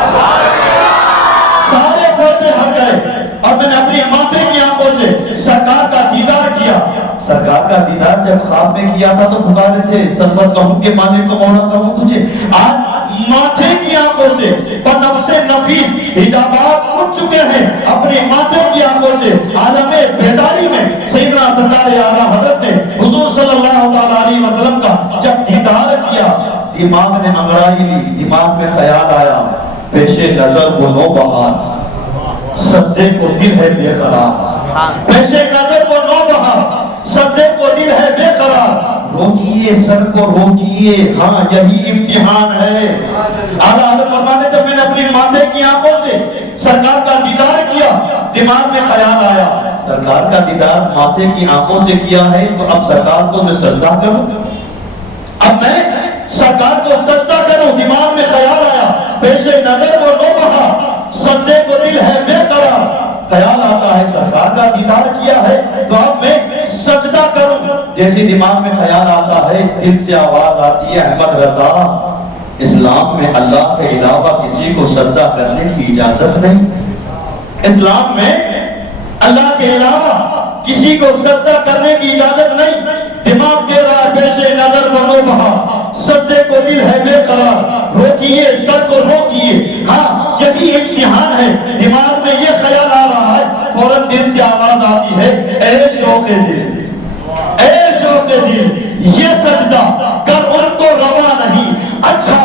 سارے پردے ہٹ گئے اور میں نے اپنی ماتھے کی آنکھوں سے سرکار کا دیدار کیا۔ سرکار کا دیدار جب خواب میں کیا تھا تو پکارے تھے سرور کہوں کہ مالک کو مولا کہوں تجھے، آج ماتھے کی آنکھوں سے بنفس نفیس حجابات اٹھ چکے ہیں، اپنی ماتھے کی آنکھوں سے عالم بیداری میں سیدنا سرکار اعلیٰ حضرت نے حضور صلی اللہ علیہ وسلم کا جب دیدار کیا، دماغ نے انگڑائی لی، دماغ میں خیال آیا، پیش نظر وہ نو بہار، سجدے کو دل ہے بے قرار، پیش نظر وہ نو بہار، سجدے کو دل ہے بے قرار، روکیے سر کو روکیے، ہاں یہی امتحان ہے۔ اعلیٰ حضرت فرماتے جب میں نے اپنی ماتھے کی آنکھوں سے سرکار کا دیدار کیا، دماغ میں خیال آیا سرکار کا دیدار ماتھے کی آنکھوں سے کیا ہے تو اب سرکار کو میں سجدہ کروں، اب میں سرکار کو سجدہ کروں، دماغ میں خیال آیا پیش نظر وہ نو بہار، سجدے کو دل ہے بے قرار، خیال آتا ہے سرکار کا دیدار کیا ہے تو اب میں سجدہ کروں، جیسے دماغ میں خیال آتا ہے دل سے آواز آتی ہے احمد رضا اسلام میں اللہ کے علاوہ کسی کو سجدہ کرنے کی اجازت نہیں، اسلام میں اللہ کے علاوہ کسی کو سجدہ کرنے کی اجازت نہیں۔ دماغ دے رہا ہے پیش نظر بنو بہار، سجدے کو دل ہے بے قرار، روکیے سر کو روکیے، ہاں یہی امتحان ہے۔ دماغ میں یہ خیال آ رہا ہے، فوراً دل سے آواز آتی ہے اے شوق دل، اے شوق دل یہ سجدہ کر ان کو روا نہیں، اچھا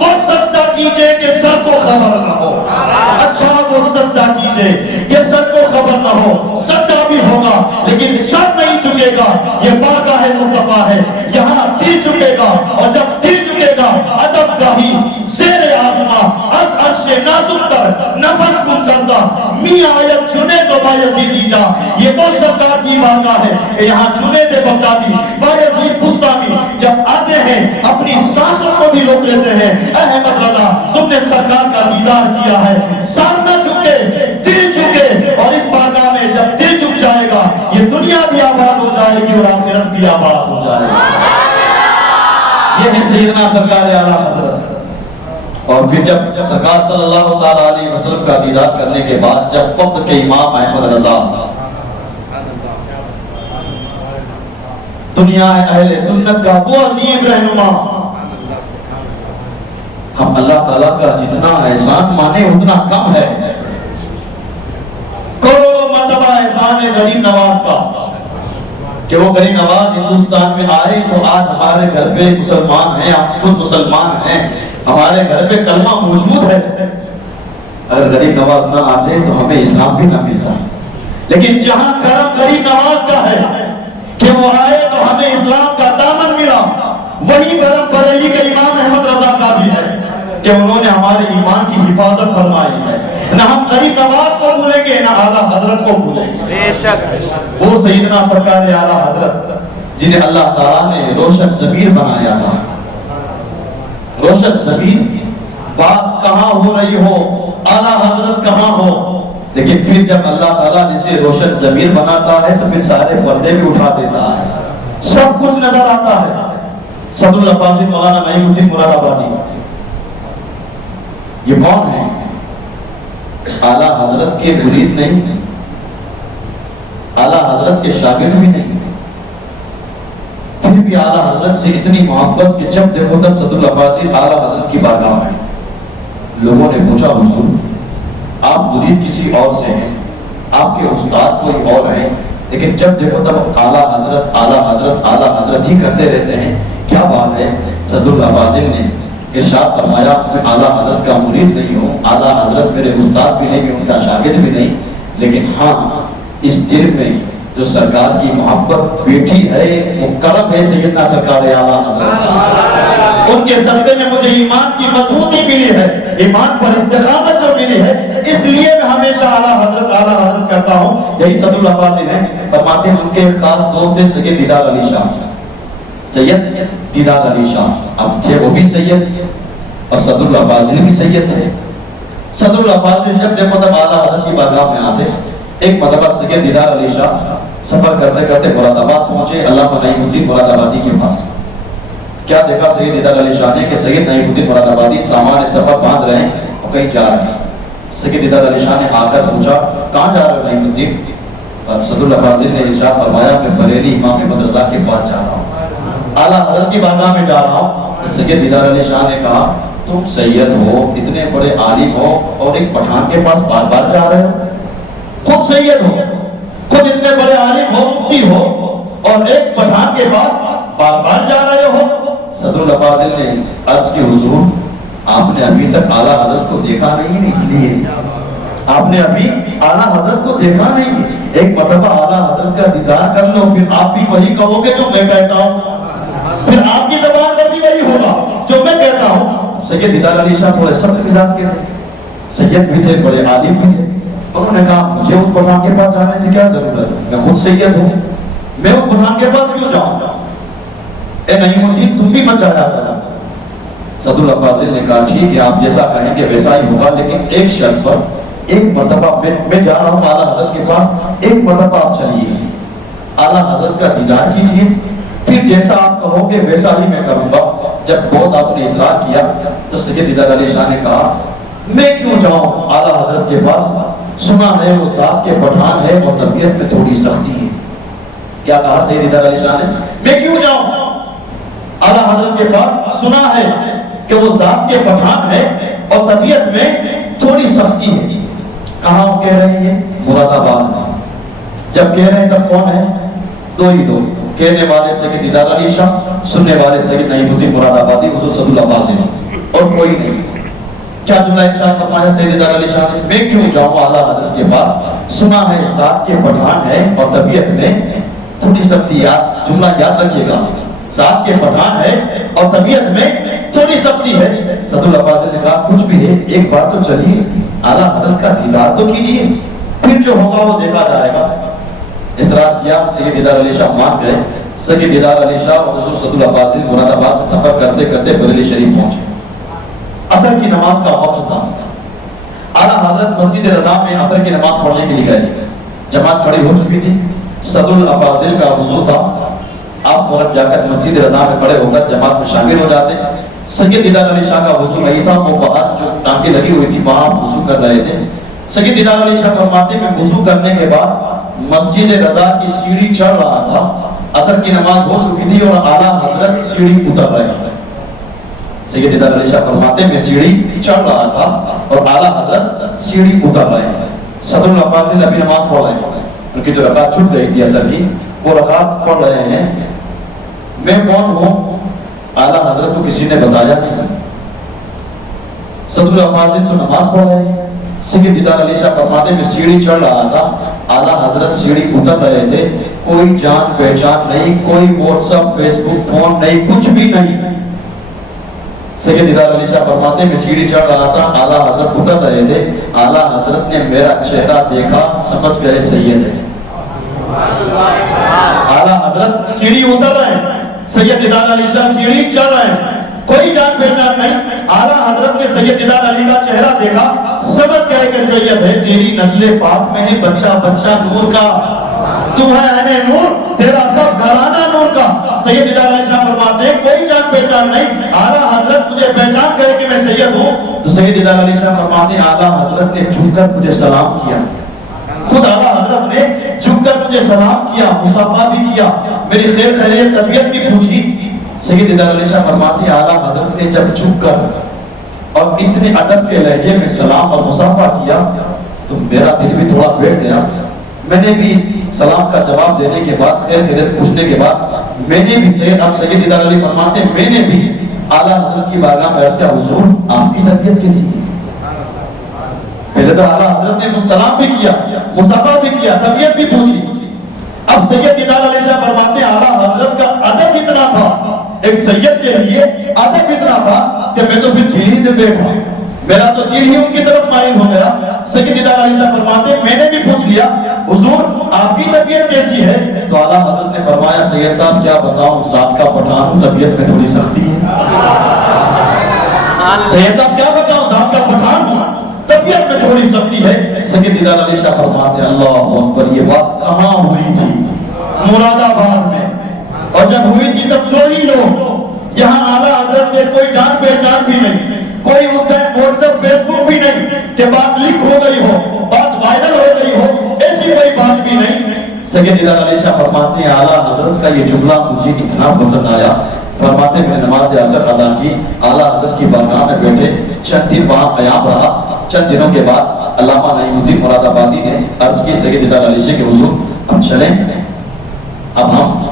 وہ سجدہ کیجئے کہ سر کو خبر نہ ہو، اچھا وہ سجدہ کیجئے کہ سر کو خبر نہ ہو، سجدہ بھی ہوگا لیکن سر نہیں چکے گا، یہ بارگاہ مصطفیٰ ہے، یہاں دل چکے گا، اور جب دل چکے گا ادب گاہی زیر آسماں از عرش نازک تر نفس کن کردہ میاں آیت چنے تو بایزید جا، یہ وہ سرکار کی بارگاہ ہے کہ یہاں چنے تھے بغدادی بایزید بستانی جب آتے ہیں اپنی سانسوں کو بھی روک لیتے ہیں، احمد رضا تم نے سرکار کا دیدار کیا ہے، سر نہ چکے دل چکے، اور اس بارگاہ میں جب دل چک جائے گا یہ دنیا بھی آباد ہو جائے گی اور آخرت بھی آباد ہو جائے گی۔ یہ ہے سیدنا سرکار اعلیٰ حضرت۔ اور پھر جب سرکار صلی اللہ علیہ وسلم کا دیدار کرنے کے بعد جب وقت کے امام احمد رضا دنیا اہل سنت کا وہ عظیم رہنما، ہم اللہ تعالیٰ کا جتنا احسان مانے اتنا کم ہے، کروڑوں مرتبہ احسان غریب نواز کا کہ وہ غریب نواز ہندوستان میں آئے تو آج ہمارے گھر پہ مسلمان ہیں، آپ خود مسلمان ہیں، ہمارے گھر پہ کلمہ موجود ہے۔ اگر غریب نواز نہ آتے تو ہمیں اسلام بھی نہ ملتا، لیکن جہاں کرم غریب نواز کا ہے کہ وہ آئے تو ہمیں اسلام کا دامن ملا، وہی کرم بریلی کے امام احمد رضا کا بھی ہے کہ انہوں نے ہمارے ایمان کی حفاظت فرمائی ہے۔ نہ ہم غریب نواز کو بھولیں گے نہ اعلیٰ حضرت کو بھولیں گے۔ بے شک وہ سیدنا سرکار اعلیٰ حضرت جنہیں اللہ تعالیٰ نے روشن ضمیر بنایا تھا، روشن ضمیر، بات کہاں ہو رہی ہو، اعلیٰ حضرت کہاں ہو، لیکن پھر جب اللہ تعالیٰ جسے روشن ضمیر بناتا ہے تو پھر سارے پردے بھی اٹھا دیتا ہے، سب کچھ نظر آتا ہے۔ صدر العباسی مولانا نعیم الدین مراد آبادی یہ کون ہے؟ اعلیٰ حضرت کے مرید نہیں، اعلیٰ حضرت کے شاگرد بھی نہیں، پھر بھی اعلیٰ حضرت سے اتنی محبت کہ جب دیکھو تب صدر العباسی اعلیٰ حضرت کی بارگاہ میں لوگوں نے پوچھا حضور آپ مرید کسی اور سے ہیں، آپ کے استاد کوئی اور ہیں، لیکن جب دیکھو تب اعلیٰ حضرت اعلیٰ حضرت اعلیٰ حضرت ہی کرتے رہتے ہیں، کیا بات ہے؟ صدر الافاضل نے ارشاد فرمایا میں اعلیٰ حضرت کا مرید نہیں ہوں، اعلیٰ حضرت میرے استاد بھی نہیں، ان کا شاگرد بھی نہیں، لیکن ہاں اس دل میں جو سرکار کی محبت بیٹھی ہے وہ کرم ہے سیدنا سرکار اعلیٰ حضرت، ان کے صدقے میں مجھے ایمان کی مضبوطی ملی ہے، ایمان پر استقامت جو ملی ہے، اس لیے میں ہمیشہ اعلیٰ حضرت کرتا ہوں۔ یہی صدر الافاضل ہیں، فرماتے ہیں ان کے خاص دوست تھے سید دیدار علی شاہ، سید دیدار علی شاہ، اب تھے وہ بھی سید اور صدر الافاضل بھی سید تھے۔ صدر الافاضل جب دیکھو تب اعلیٰ حضرت کی بارگاہ میں آتے، ایک مرتبہ سید دیدار علی شاہ سفر کرتے کرتے مراد آباد پہنچے، علامہ نعیم الدین مراد آبادی کے پاس۔ کیا دیکھا سید دیدار علی شاہ نے کہ سید نعیم الدین مراد آبادی سامان سفر باندھ رہے ہیں اور کہیں جا رہے ہیں۔ سید دیدار علی شاہ نے آ کر پوچھا کہاں جا رہے ہو نعیم الدین؟ اور صدر الافاضل نے ارشاد فرمایا میں بریلی امام احمد رضا کے پاس جا رہا ہوں، اعلیٰ حضرت کی بارگاہ میں جا رہا ہوں۔ سید دیدار علی شاہ نے کہا تم سید ہو، اتنے بڑے عالم ہو اور ایک پٹھان کے پاس بار بار جا رہے ہو، خود سید ہو، خود اتنے بڑے عالم ہو، مفتی ہو اور ایک پٹھان کے پاس بار بار جا رہے ہو۔ صدر الافاضل نے عرض کی حضور آپ نے ابھی تک اعلیٰ حضرت کو دیکھا نہیں ہے، اس لیے آپ نے ابھی اعلیٰ حضرت کو دیکھا نہیں ہے، ایک مرتبہ اعلیٰ حضرت کا دیدار کر لو پھر آپ بھی وہی کہو گے جو میں کہتا ہوں، پھر آپ کی زبان پر بھی وہی ہوگا جو میں کہتا ہوں۔ سید دیدار علی شاہ تھوڑے سخت مزاج کے تھے، سید بھی تھے، بڑے عالم بھی تھے، انہوں نے کہا مجھے اس پٹھان کے پاس جانے سے کیا ضرورت ہے، میں خود سید ہوں، میں اس پٹھان کے پاس کیوں جاؤں؟ اے نعیم الدین تم بھی مت جایا کرو۔ صدر الافاضل نے کہا ٹھیک ہے آپ جیسا کہیں گے ویسا ہی ہوگا، لیکن ایک شرط پر، ایک مرتبہ میں جا رہا ہوں اعلیٰ حضرت کے پاس، ایک مرتبہ آپ چلیے اعلیٰ حضرت کا دیدار کیجیے، پھر جیسا آپ کہو گے ویسا ہی میں کروں گا۔ جب بہت آپ نے اصرار کیا تو سید دیدار علی شاہ نے کہا میں کیوں جاؤں اعلیٰ حضرت کے پاس، سنا ہے وہ ذات کے پٹھان ہے اور طبیعت میں تھوڑی سختی ہے۔ کیا کہا سید دیدار علی شاہ نے؟ میں کیوں جاؤں اعلیٰ حضرت کے پاس، سنا ہے کہ وہ ذات کے پٹھان ہے اور طبیعت میں تھوڑی سختی ہے۔ کہاں کہہ رہے ہیں؟ مراد آباد میں۔ جب کہہ رہے ہیں تب کون ہے؟ دو ہی لوگ، کہنے والے سید دیدار علی شاہ، سننے والے سید نعیم الدین مراد آبادی حضور صلی اللہ علیہ وسلم، اور کوئی نہیں۔ کیا جملہ ارشاد فرمایا سید دیدار علی شاہ نے؟ میں کیوں جاؤں اعلیٰ حضرت کے پاس، سنا ہے ذات کے پٹھان ہے اور طبیعت میں تھوڑی سختی۔ جملہ یاد رکھیے گا، ذات کے پٹھان ہے اور طبیعت میں تھوڑی سختی ہے۔ صدر الافاضل نے کہا کچھ بھی ہے ایک بار تو چلیے اعلیٰ حضرت کا دیدار تو کیجیے، پھر جو ہوگا وہ دیکھا جائے گا۔ اصرار کیا، سید دیدار علی شاہ مان گئے۔ سید دیدار علی شاہ اور حضور صدر الافاضل مراد آباد سے سفر کرتے کرتے بریلی شریف پہنچے۔ عصر کی نماز کا وقت تھا، اعلیٰ حضرت مسجد رضا میں عصر کی نماز پڑھنے کے لیے گئے، جماعت کھڑی ہو چکی تھی، صدر الافاضل کا وضو تھا، آپ فوراً جا کر مسجد رضا میں کھڑے ہو کر جماعت میں شامل ہو جاتے۔ سید دیدار علی شاہ کا وضو نہیں تھا، وہ باہر جو ٹانکیں لگی ہوئی تھی وہاں وضو کر رہے تھے۔ سید دیدار علی شاہ فرماتے میں وضو کرنے کے بعد مسجد رضا کی سیڑھی چڑھ رہا تھا، عصر کی نماز ہو چکی تھی اور اعلیٰ حضرت سیڑھی اتر رہے تھے۔ سید دیدار علی شاہ فرماتے میں سیڑھی چڑھ رہا تھا اور اعلیٰ حضرت سیڑھی اتر رہے ہیں۔ صدر الافاضل ابھی نماز پڑھ رہے ہیں، ان کی جو رکعت چھوٹ گئی تھی عصر کی، وہ رکعت پڑھ رہے ہیں۔ میں کون ہوں اعلیٰ حضرت کو کسی نے بتایا نہیں، صدر الافاضل تو نماز پڑھ رہے ہیں۔ سید دیدار علی شاہ فرماتے میں سیڑھی چڑھ رہا تھا، اعلیٰ حضرت سیڑھی اتر رہے تھے، کوئی جان پہچان نہیں، کوئی واٹس ایپ فیس بک فون نہیں، کچھ بھی نہیں۔ سید دیدار علی شاہ فرماتے میں سیڑھی چڑھ رہا تھا، اعلیٰ حضرت اتر رہے تھے، اعلیٰ حضرت نے میرا چہرہ دیکھا، سمجھ گئے سید ہے۔ اعلیٰ حضرت سیڑھی اتر رہے ہیں، سید دیدار علی شاہ سیڑھی چڑھ رہے ہیں، کوئی جان پہچان نہیں۔ اعلیٰ حضرت نے سید دیدار علی کا چہرہ دیکھا، سمجھ گئے کہ سید ہے، تیری نسل پاک میں ہے بچہ بچہ نور کا، تو ہے اہل نور، تیرا سب گھرانہ نور کا۔ سید دیدار علی شاہ فرماتے ہیں کوئی جان پہچان نہیں، اعلیٰ حضرت مجھے پہچان گئے کہ میں سید ہوں۔ تو سید دیدار علی شاہ فرماتے ہیں اعلیٰ حضرت نے جھک کر مجھے سلام کیا، خود اعلیٰ حضرت نے جھک کر مجھے سلام کیا، مصافحہ بھی کیا، میری خیر خیریت طبیعت بھی پوچھی۔ سید دیدار علی شاہ فرماتے ہیں اعلیٰ حضرت نے جب جھک کر اور اتنے ادب کے لہجے میں سلام اور مصافحہ کیا تو میرا دل بھی تھوڑا بیٹھ گیا. میں نے بھی سلام کا جواب دینے کے بعد خیر خیریت پوچھنے کے بعد میں نے بھی سید دیدار علی فرماتے میں نے بھی اعلیٰ حضرت کی بارگاہ میں عرض کیا حضور آپ کی طبیعت کیسی ہے؟ پہلے تو اعلیٰ حضرت نے سلام بھی کیا مصافحہ بھی کیا طبیعت بھی پوچھی. اب سید دیدار علی شاہ فرماتے اعلیٰ حضرت کا ادب اتنا تھا ایک سید کے لیے ادب اتنا تھا کہ میں تو پھر دل ہی میں بیٹھا میرا تو دل ہی ان کی طرف مائل ہو گیا. سید دیدار علی شاہ فرماتے میں نے بھی پوچھ لیا حضور آپ کی طبیعت کیسی ہے؟ تو اعلیٰ حضرت نے فرمایا سید صاحب کیا بتاؤں ذات کا پٹھان ہوں طبیعت میں تھوڑی سختی ہے. سید صاحب کیا بتاؤں ذات کا پٹھان ہوں طبیعت میں تھوڑی سختی ہے. سید دیدار علی شاہ فرماتے اللہ اکبر یہ بات کہاں ہوئی تھی؟ مراد آباد میں. اور جب ہوئی تھی تب دو ہی لوگ یہاں اعلیٰ حضرت سے کوئی جان پہچان بھی نہیں کوئی اس ٹائم واٹس ایپ فیس بک بھی نہیں کہ بات لیک ہو گئی ہو بات وائرل ہو گئی ہو ایسی کوئی بات بھی نہیں. سید دیدار علی شاہ فرماتے ہیں اعلیٰ حضرت کا یہ جملہ مجھے اتنا پسند آیا. فرماتے میں نماز عصر ادا کی اعلیٰ حضرت کی بارگاہ میں بیٹھے چند دن وہاں قیام رہا. چند دنوں کے بعد علامہ نعیم الدین مراد آبادی نے عرض کی سید دیدار علی شاہ کے حضور ہم چلیں اب ہم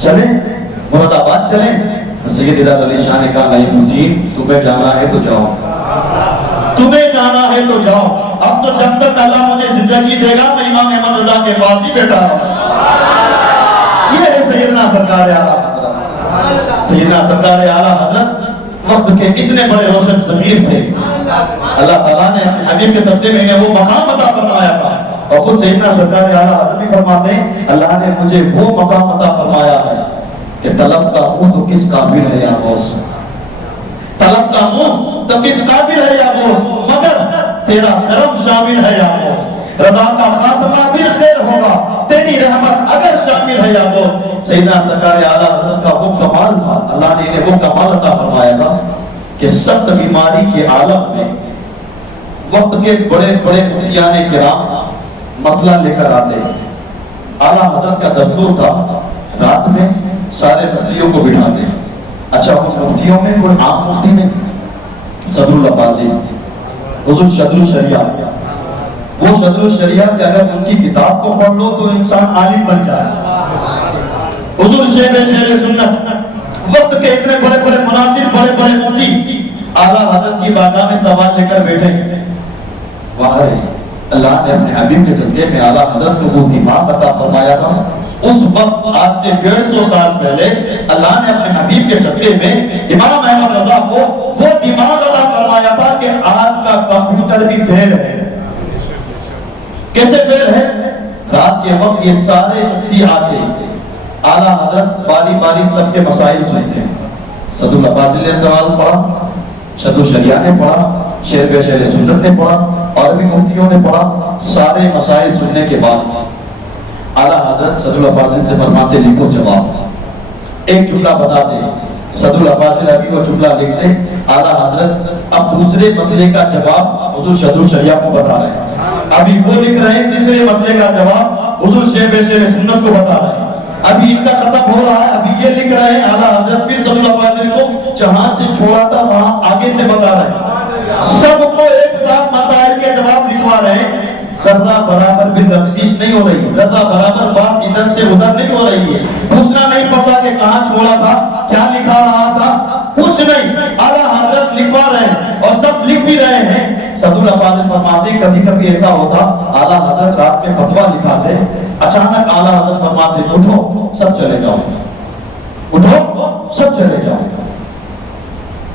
چلیں مراد آباد چلیں. سید دیدار علی شاہ نے کہا نعیم الدین تمہیں جانا ہے تو جاؤ تمہیں جانا ہے تو جاؤ اب تو جب تک اللہ مجھے زندگی دے گا میں امام احمد رضا کے پاس ہی بیٹھا رہا. یہ ہے سیدنا سرکار اعلیٰ حضرت. سیدنا سرکار اعلیٰ حضرت وقت کے اتنے بڑے روشن ضمیر تھے. اللہ تعالیٰ نے اپنے حبیب کے صدقے میں انہیں وہ مقام عطا فرمایا تھا. اور خود سیدنا سرکار اعلیٰ حضرت بھی فرماتے ہیں اللہ نے مجھے وہ مقام عطا فرمایا ہے کہ طلب کا منہ تو کس قابل ہے یا غوث طلب کا منہ تو کس قابل ہے یا غوث مگر تیرا کرم شامل ہے یا غوث رضا کا خاتمہ بھی خیر ہوگا تیری رحمت اگر شامل ہے یا غوث. سیدنا سرکار اعلیٰ حضرت کا وہ کمال تھا اللہ نے انہیں وہ کمال عطا فرمایا تھا کہ سخت بیماری کے عالم میں وقت کے بڑے بڑے مفتیان کرام مسئلہ لے کر آتے. اعلیٰ حضرت کا دستور تھا رات میں سارے مفتیوں کو بٹھاتے. اچھا اس مفتیوں میں کوئی عام مفتی نہیں صدر الافاضل حضور صدر الشریعہ وہ صدر الشریعہ کہ اگر ان کی کتاب کو پڑھ لو تو انسان عالم بن جائے. حضور شیخ سنت وقت کے اتنے بڑے بڑے مناصب بڑے بڑے مفتی اعلیٰ حضرت کی بارگاہ میں سوال لے کر بیٹھے. واہ اللہ نے اپنے حبیب کے صدقے میں اعلیٰ حضرت کو وہ دماغ عطا فرمایا تھا. اس وقت آج سے 150 سال پہلے اللہ نے اپنے حبیب کے صدقے میں امام احمد رضا کو وہ دماغ عطا فرمایا تھا کہ آج کا کمپیوٹر بھی فیل ہے. کیسے فیل ہے؟ رات کے وقت یہ سارے مفتی آتے اعلیٰ حضرت باری باری سب کے مسائل سنتے. صدر الافاضل نے سوال پڑھا صدر الشریعہ نے پڑھا شیر بے شیر سنت نے پڑھا اور بھی مفتیوں نے پڑھا. سارے مسائل سننے کے بعد اعلیٰ حضرت صدر الافاضل سے فرماتے لکھو جواب. ایک جملہ بتاتے صدر الافاضل ابھی وہ جملہ لکھتے اعلیٰ حضرت اب دوسرے مسئلے کا جواب حضور صدر الشریعہ کو بتا رہے ہیں. ابھی وہ لکھ رہے ہیں تیسرے مسئلے کا جواب حضور شیر بے شیر سنت کو بتا رہے ہیں. ابھی ان کا ختم ہو رہا ہے ابھی یہ لکھ رہے ہیں اعلیٰ حضرت پھر صدر الافاضل کو جہاں سے چھوڑا تھا وہاں آگے سے بتا رہے ہیں. سب کو ایک ساتھ مسائل کے جواب لکھوا رہے ہیں. ذرہ برابر بھی تفصیل نہیں ہو رہی ذرہ برابر بات ادھر سے ادھر نہیں ہو رہی ہے. پوچھنا نہیں پڑتا کہ کہاں چھوڑا تھا کیا لکھا رہا تھا کچھ نہیں. اعلیٰ حضرت لکھوا رہے ہیں اور سب لکھ بھی رہے ہیں. صدر الافاضل فرماتے کبھی کبھی ایسا ہوتا اعلیٰ حضرت رات میں فتویٰ لکھاتے اچانک اعلیٰ حضرت فرماتے اٹھو سب چلے جاؤ اٹھو سب چلے جاؤ.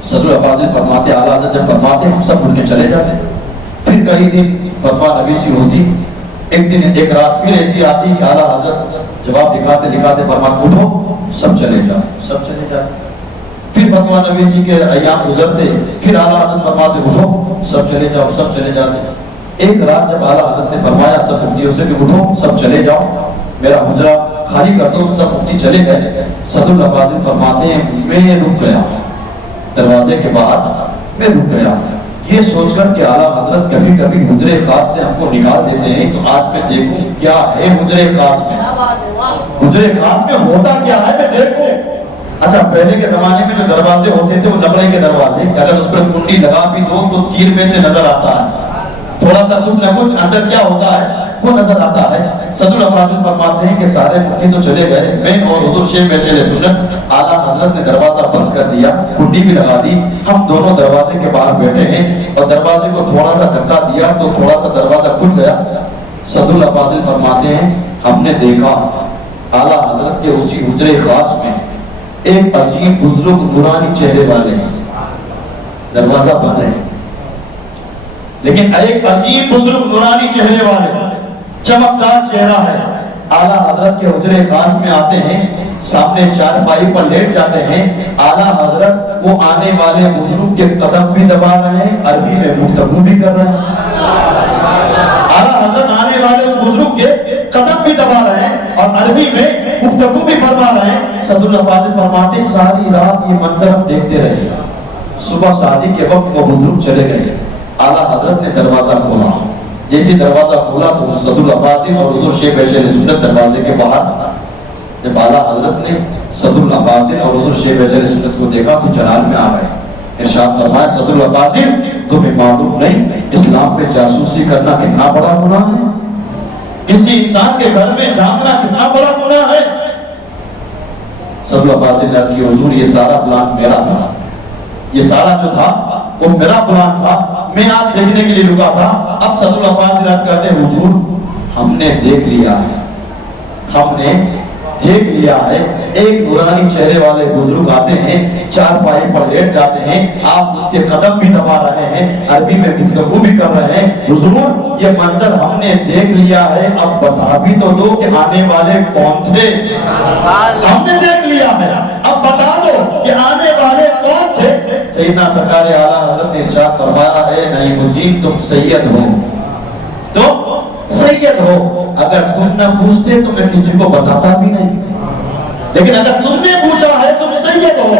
صدر الافاضل فرماتے اعلیٰ حضرت جب فرماتے ہم سب اٹھ کے چلے جاتے. پھر کئی دن فتویٰ نویسی ہوتی. ایک دن ایک رات پھر ایسی آتی کہ اعلیٰ حضرت جواب لکھاتے فرماتے اٹھو سب چلے جاؤ سب چلے جاتے. پھر فتویٰ نویسی کے ایام گزرتے پھر اعلیٰ حضرت فرماتے اٹھو سب چلے جاؤ سب چلے جاتے. ایک رات جب اعلیٰ حضرت نے فرمایا سب مفتیوں سے کہ اٹھو سب چلے جاؤ میرا حجرہ خالی کر دو سب مفتی چلے گئے. صدر الافاضل فرماتے ہیں میں رک گیا دروازے کے باہر میں رک گیا یہ سوچ کر کہ اعلیٰ حضرت کبھی کبھی حجرے خاص سے ہم کو نکال دیتے ہیں تو آج میں دیکھوں کیا ہے حجرے خاص میں. حجرے خاص میں ہوتا کیا ہے میں دیکھوں. اچھا پہلے کے زمانے میں جو دروازے ہوتے تھے وہ لکڑی کے دروازے، اگر اس پر کنڈی لگا بھی دو تو تیر میں سے نظر آتا ہے، تھوڑا سا کچھ نہ کچھ اندر کیا ہوتا ہے وہ نظر آتا ہے۔ صدر الافاضل فرماتے ہیں کہ سارے مفتی تو چلے گئے، میں اور حضور شیخ بشیر سنت اعلیٰ حضرت نے دروازہ بند کر دیا، کنڈی بھی لگا دی، ہم دونوں دروازے کے باہر بیٹھے ہیں اور دروازے کو تھوڑا سا دھکا دیا تو تھوڑا سا دروازہ کھل گیا۔ صدر الافاضل فرماتے ہیں ہم نے دیکھا اعلیٰ حضرت کے اسی حجرے خاص میں ایک عظیم بزرگ نورانی چہرے والے، دروازہ بند ہے لیکن ایک عظیم بزرگ نورانی چہرے والے، چمکدار چہرہ ہے، اعلیٰ حضرت کے حجرے خاص میں آتے ہیں، سامنے چارپائی پر لیٹ جاتے ہیں، اعلیٰ حضرت وہ آنے والے بزرگ کے قدم بھی دبا رہے ہیں، عربی میں گفتگو بھی کر رہے ہیں۔ اعلیٰ حضرت آنے والے اس بزرگ کے قدم بھی دبا رہے ہیں اور عربی میں گفتگو بھی فرما رہے ہیں۔ صدر الافاضل فرماتے ساری رات یہ منظر ہم دیکھتے رہے، صبح شادی کے وقت وہ بزرگ چلے گئے، اعلیٰ حضرت نے دروازہ کھولا، جیسے دروازہ کھولا تو صدر الافاضل اور حضور شیخ بشیر سنت دروازے کے باہر، جب اعلیٰ حضرت نے صدر الافاضل اور حضور شیخ بشیر سنت کو دیکھا تو جلال میں آ گئے، ارشاد فرمایا صدر الافاضل تمہیں معلوم نہیں اسلام پہ جاسوسی کرنا کتنا بڑا گناہ ہے، کسی انسان کے گھر میں جھانکنا کتنا بڑا گناہ ہے۔ صدر الافاضل نے کہا کہ حضور یہ سارا پلان میرا تھا، یہ سارا جو تھا وہ میرا پلان تھا، میں آپ دیکھنے کے لیے رکا تھا۔ اب صدر الافاضل کہتے ہیں حضور ہم نے دیکھ لیا ہے، ہم نے دیکھ لیا ہے، ایک نورانی چہرے والے بزرگ آتے ہیں، چارپائی پر لیٹ جاتے ہیں، آپ ان کے قدم بھی دبا رہے ہیں، عربی میں گفتگو بھی کر رہے ہیں، حضور یہ منظر ہم نے دیکھ لیا ہے، اب بتا بھی تو دو کہ آنے والے کون تھے۔ ہم نے دیکھ لیا ہے، اب بتا دو کہ آنے والے کون تھے۔ سیدنا سرکار اعلیٰ حضرت نے ارشاد فرمایا ہے نعیم الدین تم سید ہو، تم سید ہو، اگر تم نہ پوچھتے تو میں کسی کو بتاتا بھی نہیں، لیکن اگر تم نے پوچھا ہے تم سید ہو،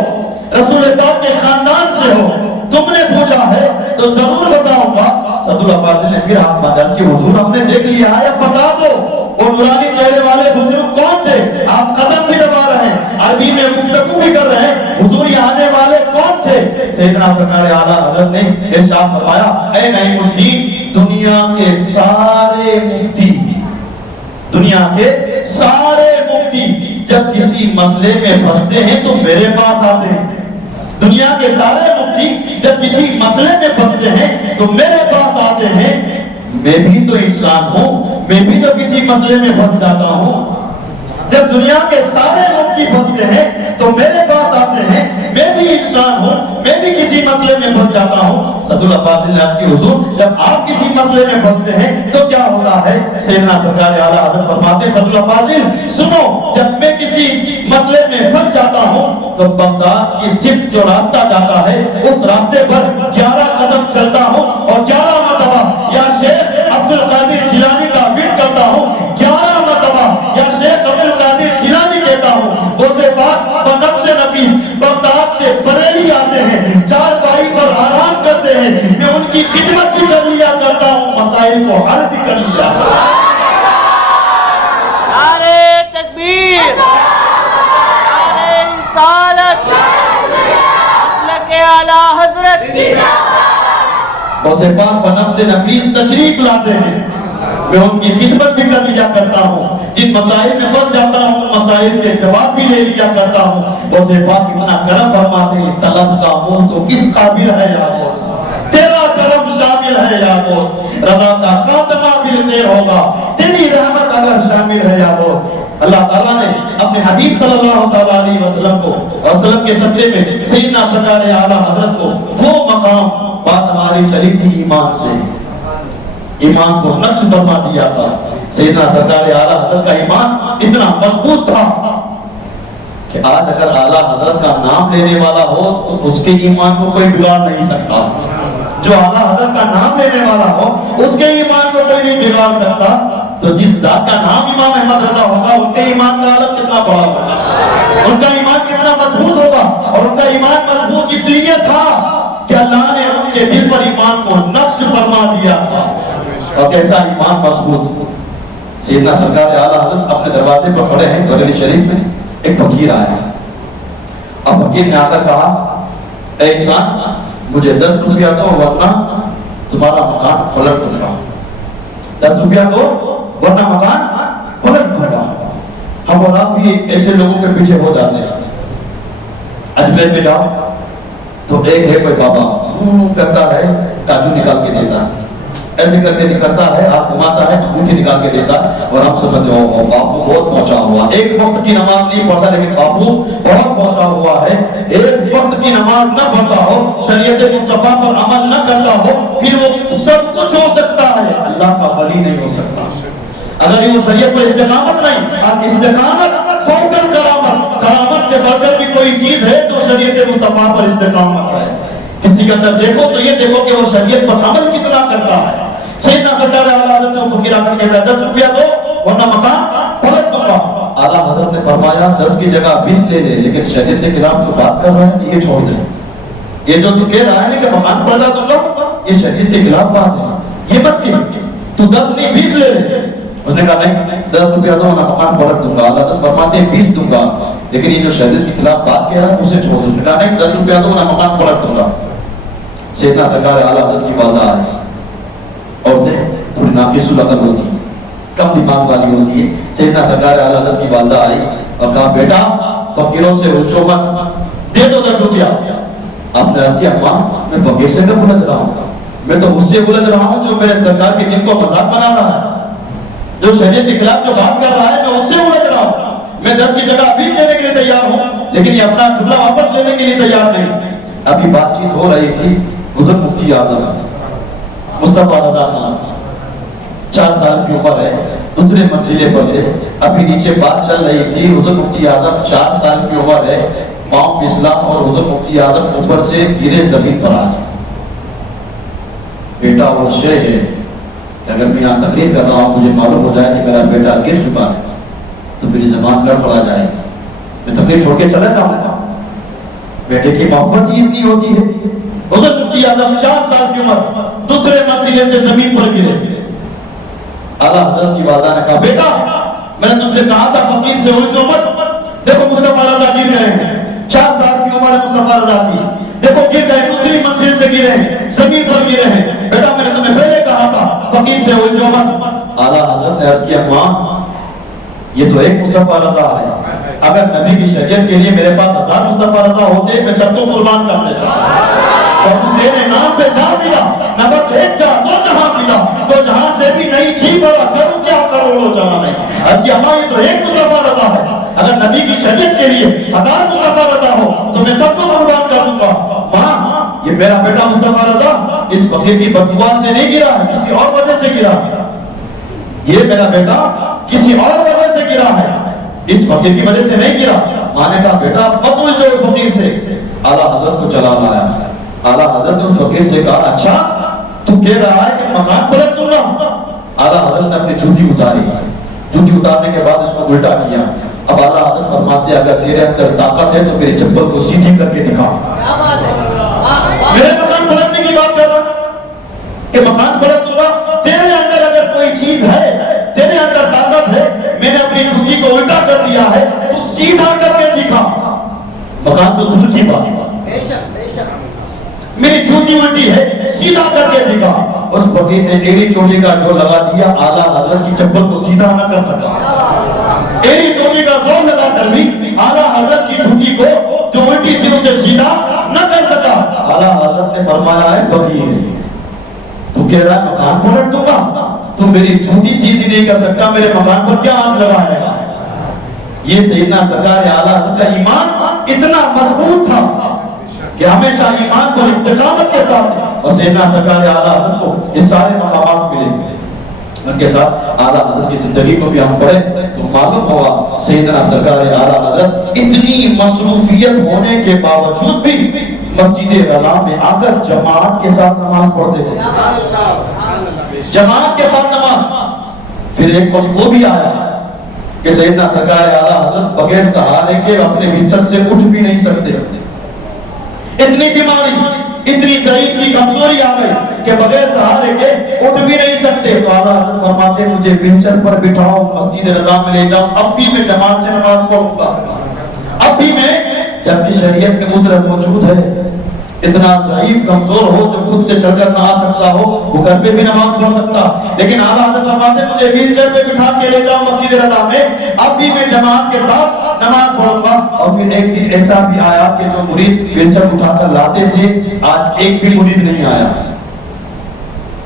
رسول پاک کے خاندان سے ہو، تم نے پوچھا ہے تو ضرور بتاؤں گا۔ صدر الافاضل نے پھر ہاتھ باندھا کہ حضور ہم نے دیکھ لیا ہے، اب بتا دو وہ نورانی چہرے والے بزرگ کون تھے، آپ قدم بھی دبا رہے ہیں، عربی میں گفتگو بھی کر رہے ہیں، حضور یہ آنے والے کون تھے۔ سیدنا سرکار اعلیٰ حضرت نے ارشاد فرمایا اے نعیم الدین دنیا کے سارے مفتی، دنیا کے سارے مفتی جب کسی مسئلے میں پھنستے ہیں تو میرے پاس آتے ہیں، دنیا کے سارے مفتی جب کسی مسئلے میں پھنستے ہیں تو میرے پاس آتے ہیں، میں بھی تو انسان ہوں، میں بھی تو کسی مسئلے میں پھنس جاتا ہوں، جب دنیا کے سارے مفتی پھنستے ہیں تو میرے پاس آتے ہیں، میں بھی انسان ہوں، میں بھی کسی مسئلے میں پھنس جاتا ہوں۔ صدر الافاضل نے عرض کی حضور جب آپ کسی مسئلے میں پھنستے ہیں تو کیا ہوتا ہے؟ سیدنا سرکار اعلیٰ حضرت فرماتے ہیں صدر الافاضل سنو، جب میں کسی مسئلے میں پھنس جاتا ہوں تو بغداد کی صرف جو راستہ جاتا ہے اس راستے پر 11 قدم چلتا ہوں اور 11 مرتبہ یا شیخ عبد القادر جیلانی کا ورد کرتا ہوں، 11 مرتبہ یا شیخ عبد القادر جیلانی کہتا ہوں۔ غوث پاک بنفس نفیس بغداد سے بریلی آتے ہیں، چارپائی پر آرام کرتے ہیں، میں ان کی خدمت بھی کر لیا کرتا ہوں، مسائل کو حل بھی کر لیا۔ نعرہ تکبیر، نعرہ رسالت، مسلک اعلیٰ حضرت۔ غوث پاک بنفس نفیس تشریف لاتے ہیں، میں ان کی خدمت بھی کر لیا کرتا ہوں، جن مسائل میں پھنس جاتا ہوں ان مسائل کے جواب بھی لے لیا کرتا ہوں۔ غوث پاک اتنا کرم فرماتے ہیں طلب کا منہ تو کس قابل ہے یا غوث، تیرا کرم شامل ہے یا غوث، رضا کا خاتمہ بالخیر ہوگا، تیری رحمت اگر شامل ہے یا غوث۔ اللہ تعالیٰ نے اپنے حبیب صلی اللہ تعالیٰ علیہ وسلم کو اور وسلم کے صدقے میں سیدنا سرکار اعلیٰ حضرت کو وہ مقام، بات ہماری چلی تھی ایمان سے، ایمان کو نقش فرما دیا تھا۔ سیدنا سرکار اعلیٰ حضرت کا ایمان اتنا مضبوط تھا کہ آج اگر اعلیٰ حضرت کا نام لینے والا ہو تو اس کے ایمان کو کوئی بگاڑ نہیں سکتا، جو اعلیٰ حضرت کا نام لینے والا ہو اس کے ایمان کو کوئی نہیں بگاڑ سکتا۔ تو جس ذات کا نام امام احمد رضا ہوگا ان کے ایمان کا عالم کتنا بڑا ہوگا، ان کا ایمان کتنا مضبوط ہوگا، اور ان کا ایمان مضبوط اس لیے تھا کہ اللہ نے ان کے دل پر ایمان کو نقش فرما دیا تھا۔ اور کیسا ایمان مضبوط۔ سیدنا سرکار اعلیٰ حضرت اپنے دروازے پر کھڑے ہیں، بریلی شریف میں ایک فقیر آیا اب فقیر نے آ کر کہا اے انسان مجھے 10 روپیہ دو ورنہ تمہارا مکان پلٹ دوں گا. 10 روپیہ دو ورنہ مکان پلٹ دوں گا. ہم اور آپ بھی ایسے لوگوں کے پیچھے ہو جاتے ہیں. اجمیر میں جاؤ تو ایک ہے کوئی بابا کرتا ہے کاجو نکال کے دیتا ہے, ایسے کر کے نکلتا ہے, آپ گھماتا ہے انگوٹھی نکال کے دیتا اور ہم سمجھتے ہو باپو بہت پہنچا ہوا, ایک وقت کی نماز نہیں پڑھتا لیکن باپو بہت پہنچا ہوا ہے. ایک وقت کی نماز نہ پڑھتا ہو, شریعت مصطفیٰ پر عمل نہ کرتا ہو, پھر وہ سب کچھ ہو سکتا ہے, اللہ کا ولی نہیں ہو سکتا. اگر یہ شریعت پر استقامت نہیں, آپ استقامت فوق کرامت, کرامت سے بڑھ کر بھی کوئی چیز ہے تو شریعت مصطفیٰ پر استقامت ہے. کسی کے اندر دیکھو تو یہ دیکھو کہ وہ شریعت پر عمل کتنا کرتا ہے. سیدنا سرکار اعلیٰ حضرت کو فقیر آ کر کہتا ہے 10 روپیہ دو ورنہ مکان پلٹ دوں گا. اعلیٰ حضرت نے فرمایا 10 کی جگہ 20 لے لے, لیکن شریعت کے خلاف جو بات کر رہے ہیں یہ چھوڑ دے. یہ جو تو کہہ رہا ہے کہ مکان پلٹا دوں گا, یہ شریعت کے خلاف بات ہے, یہ مت کہ تو 10 نہیں 20 لے لے. اس نے کہا نہیں 10 روپیہ دو ورنہ مکان پلٹ دوں گا. اعلیٰ حضرت فرماتے ہیں 20 دوں گا, لیکن یہ جو شریعت کے خلاف بات کہہ رہا ہے اسے چھوڑ دو. اس نے کہا نہیں 10 روپیہ دو ورنہ مکان پلٹ دوں گا. سیدنا سرکار اعلیٰ حضرت کی والدہ آئی. عورتیں تھوڑی ناقص العقل ہوتی ہیں, کم دماغ والی ہوتی ہے. سیدنا سرکار اعلیٰ حضرت کی والدہ آئی اور کہا بیٹا فقیروں سے اونچو مت, دے دو 10 روپیہ. آپ نے عرض کیا ماں میں فقیر سے کب الجھ رہا ہوں, میں تو اس سے الجھ رہا ہوں جو میرے سرکار کے دین کو مذاق بنا رہا ہے, جو شریعت کے خلاف جو بات کر رہا ہے میں اس سے الجھ رہا ہوں. میں 10 کی جگہ 20 دینے کے لیے تیار ہوں, لیکن یہ اپنا جملہ واپس لینے کے لیے تیار نہیں. ابھی بات چیت ہو رہی تھی, حضرت مفتی اعظم مصطفیٰ رضا خان 4 سال کی عمر ہے, دوسرے منزلے پر تھے. ابھی نیچے بات چل رہی تھی, حضرت مفتی اعظم 4 سال کی عمر ہے, پاؤں پھسلا اور حضرت مفتی اعظم اوپر سے گرے زمین پر آ گئے. بیٹا وہ شے ہے کہ اگر میں یہاں تقریر کر رہا ہوں مجھے معلوم ہو جائے کہ میرا بیٹا گر چکا ہے تو میری زبان گڑبڑا جائے گی, میں تقریر چھوڑ کے چلا جاؤں گا. بیٹے کی محبت ہی اتنی ہوتی ہے. حضرت مفتی اعظم 4 سال کی عمر دوسرے منزلے سے زمین پر گرے. اعلیٰ حضرت کی والدہ نے کہا بیٹا میں نے تم سے کہا تھا فقیر سے الجھو مت, دیکھو مصطفیٰ رضا گر گئے ہیں, 4 سال کی عمر ہے مصطفیٰ رضا کی, دیکھو گر گئے, دوسری منزل سے گرے ہیں, زمین پر گرے ہیں. بیٹا میں نے تمہیں پہلے کہا تھا فقیر سے الجھو مت. اعلیٰ حضرت نے عرض کیا ماں یہ تو ایک مصطفیٰ رضا ہے, اگر نبی کی شریعت کے لیے میرے پاس 1000 مصطفیٰ رضا ہوتے میں سب کو قربان کر دیتا. اور تیرے نام پہ جا ملا نہ بس ایک جا دو جہاں ملا, تو جہاں سے بھی نہیں چھی بڑا کروں کیا کروڑوں جہاں نہیں. اب یہ ہماری تو ایک مصطفیٰ رضا ہے, اگر نبی کی شریعت کے لیے 1000 مصطفیٰ رضا ہو تو میں سب کو قربان کر دوں گا. ماں یہ میرا بیٹا مصطفیٰ رضا اس فقیر کی بددعا سے نہیں گرا ہے, کسی اور وجہ سے گرا ہے. یہ میرا بیٹا کسی اور وجہ سے گرا ہے, اس فقیر کی وجہ سے نہیں گرا. ماں نے کہا بیٹا مت الجھو فقیر سے. اعلیٰ حضرت کو چلا لایا. اعلیٰ حضرت نے اس فقیر سے کہا اچھا تو کہہ رہا ہے کہ مکان پلٹ دوں گا. اعلیٰ حضرت نے اپنی جوتی اتاری, جوتی اتارنے کے بعد اس کو الٹا کیا. اب اعلیٰ حضرت فرماتے اگر تیرے اندر طاقت ہے تو میری چپل کو سیدھی کر کے دکھا. میرے مکان پلٹنے کی بات کر رہا کہ مکان پلٹ دوں گا. تیرے اندر اگر کوئی چیز ہے, تیرے اندر طاقت ہے, میں نے اپنی جوتی کو الٹا کر دیا ہے, تو سیدھا کر کے دکھا. مکان تو دور کی بات ہے, میری جوتی الٹی ہے, سیدھا کر کے دکھا. اس فقیر نے ایڑی چوٹی کا جو لگا دیا, اعلیٰ حضرت کی چپل کو سیدھا نہ کر سکا. ایڑی چوٹی کا زور لگا کر بھی اعلیٰ حضرت کی جوتی کو جو الٹی تھی اسے سیدھا نہ کر سکا. اعلیٰ حضرت نے فرمایا ہے فقیر تو کہہ رہا ہے مکان پلٹ دوں گا, تو میری جوتی سیدھی نہیں کر سکتا, میرے مکان پر کیا ہاتھ لگائے گا. یہ سیدنا سرکار اعلیٰ حضرت کا ایمان اتنا مضبوط تھا کہ ہمیشہ ایمان کو استقامت کے ساتھ, اور سیدنا سرکار اعلیٰ حضرت کو یہ سارے مقامات ملے. ان کے ساتھ اعلیٰ حضرت کی زندگی کو بھی ہم پڑھیں تو معلوم ہوگا سیدنا سرکار اعلیٰ حضرت اتنی مصروفیت ہونے کے باوجود بھی مسجد رضا میں آ کر جماعت کے ساتھ نماز پڑھتے تھے, جماعت کے ساتھ نماز. پھر ایک وقت وہ بھی آیا کہ سیدنا سرکار اعلیٰ حضرت بغیر سہارے کے اپنے بستر سے اٹھ بھی نہیں سکتے. اتنی بیماری, اتنی ضعیف کی کمزوری آ گئی کہ بغیر سہارے کے اٹھ بھی نہیں سکتے. تو اعلیٰ حضرت فرماتے مجھے بستر پر بٹھاؤ, مسجد رضا میں لے جاؤ, اب بھی میں جماعت سے نماز پڑھوں گا, اب بھی میں جبکہ شریعت میں عذر موجود ہے. اتنا ضعیف کمزور ہو جو خود سے چل کر نہ آ سکتا ہو وہ گھر پہ بھی نماز پڑھ سکتا, لیکن اعلیٰ حضرت فرماتے مجھے ویل چیئر پہ بٹھا کے لے جاؤ مسجد رضا میں, اب بھی میں جماعت کے ساتھ نماز پڑھوں گا. اور پھر ایک دن ایسا بھی آیا کہ جو مرید ویل چیئر اٹھا کر لاتے تھے آج ایک بھی مرید نہیں آیا.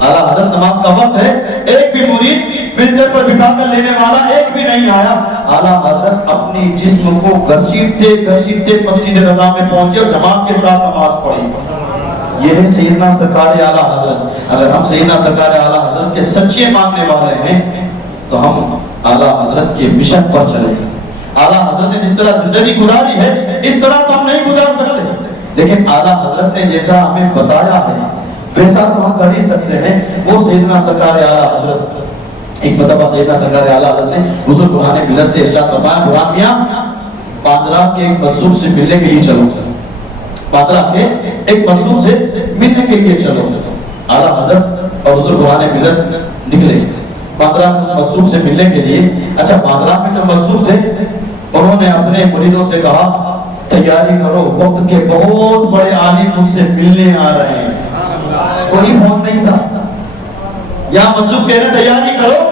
اعلیٰ حضرت نماز کا وقت ہے, ایک بھی مرید ویل چیئر پر بٹھا کر لینے والا ایک بھی نہیں آیا. اعلیٰ حضرت اپنی جسم کو گھسیٹتے گھسیٹتے مسجد رضا میں پہنچے اور جماعت کے ساتھ نماز پڑھی. یہ ہے سیدنا سرکار اعلیٰ حضرت. اگر ہم سیدنا سرکار اعلیٰ حضرت کے سچے ماننے والے ہیں تو ہم اعلیٰ حضرت کے مشن پر چلیں. اعلیٰ حضرت نے جس طرح زندگی گزاری ہے اس طرح تو ہم نہیں گزار سکتے, لیکن اعلیٰ حضرت نے جیسا ہمیں بتایا ہے ویسا تو ہم کر ہی سکتے ہیں. وہ سیدنا سرکار اعلیٰ حضرت, ایک مرتبہ سیدنا سرکار اعلیٰ حضرت نے حضور برہان ملت سے ارشاد فرمایا, برہان میاں باندرا کے ایک منصوب سے ملنے کے لیے چلو, باندرا کے ایک منصوب سے ملنے کے لیے چلو. اعلیٰ حضرت اور حضور برہان ملت نکلے باندرا اس منصوب سے ملنے کے لیے. اچھا باندرا میں جو منصوب تھے انہوں نے اپنے مریدوں سے کہا تیاری کرو, وقت کے بہت بڑے عالم مجھ سے ملنے آ رہے ہیں. کوئی فون نہیں تھا, یہاں منصوب کہہ رہے تیاری کرو,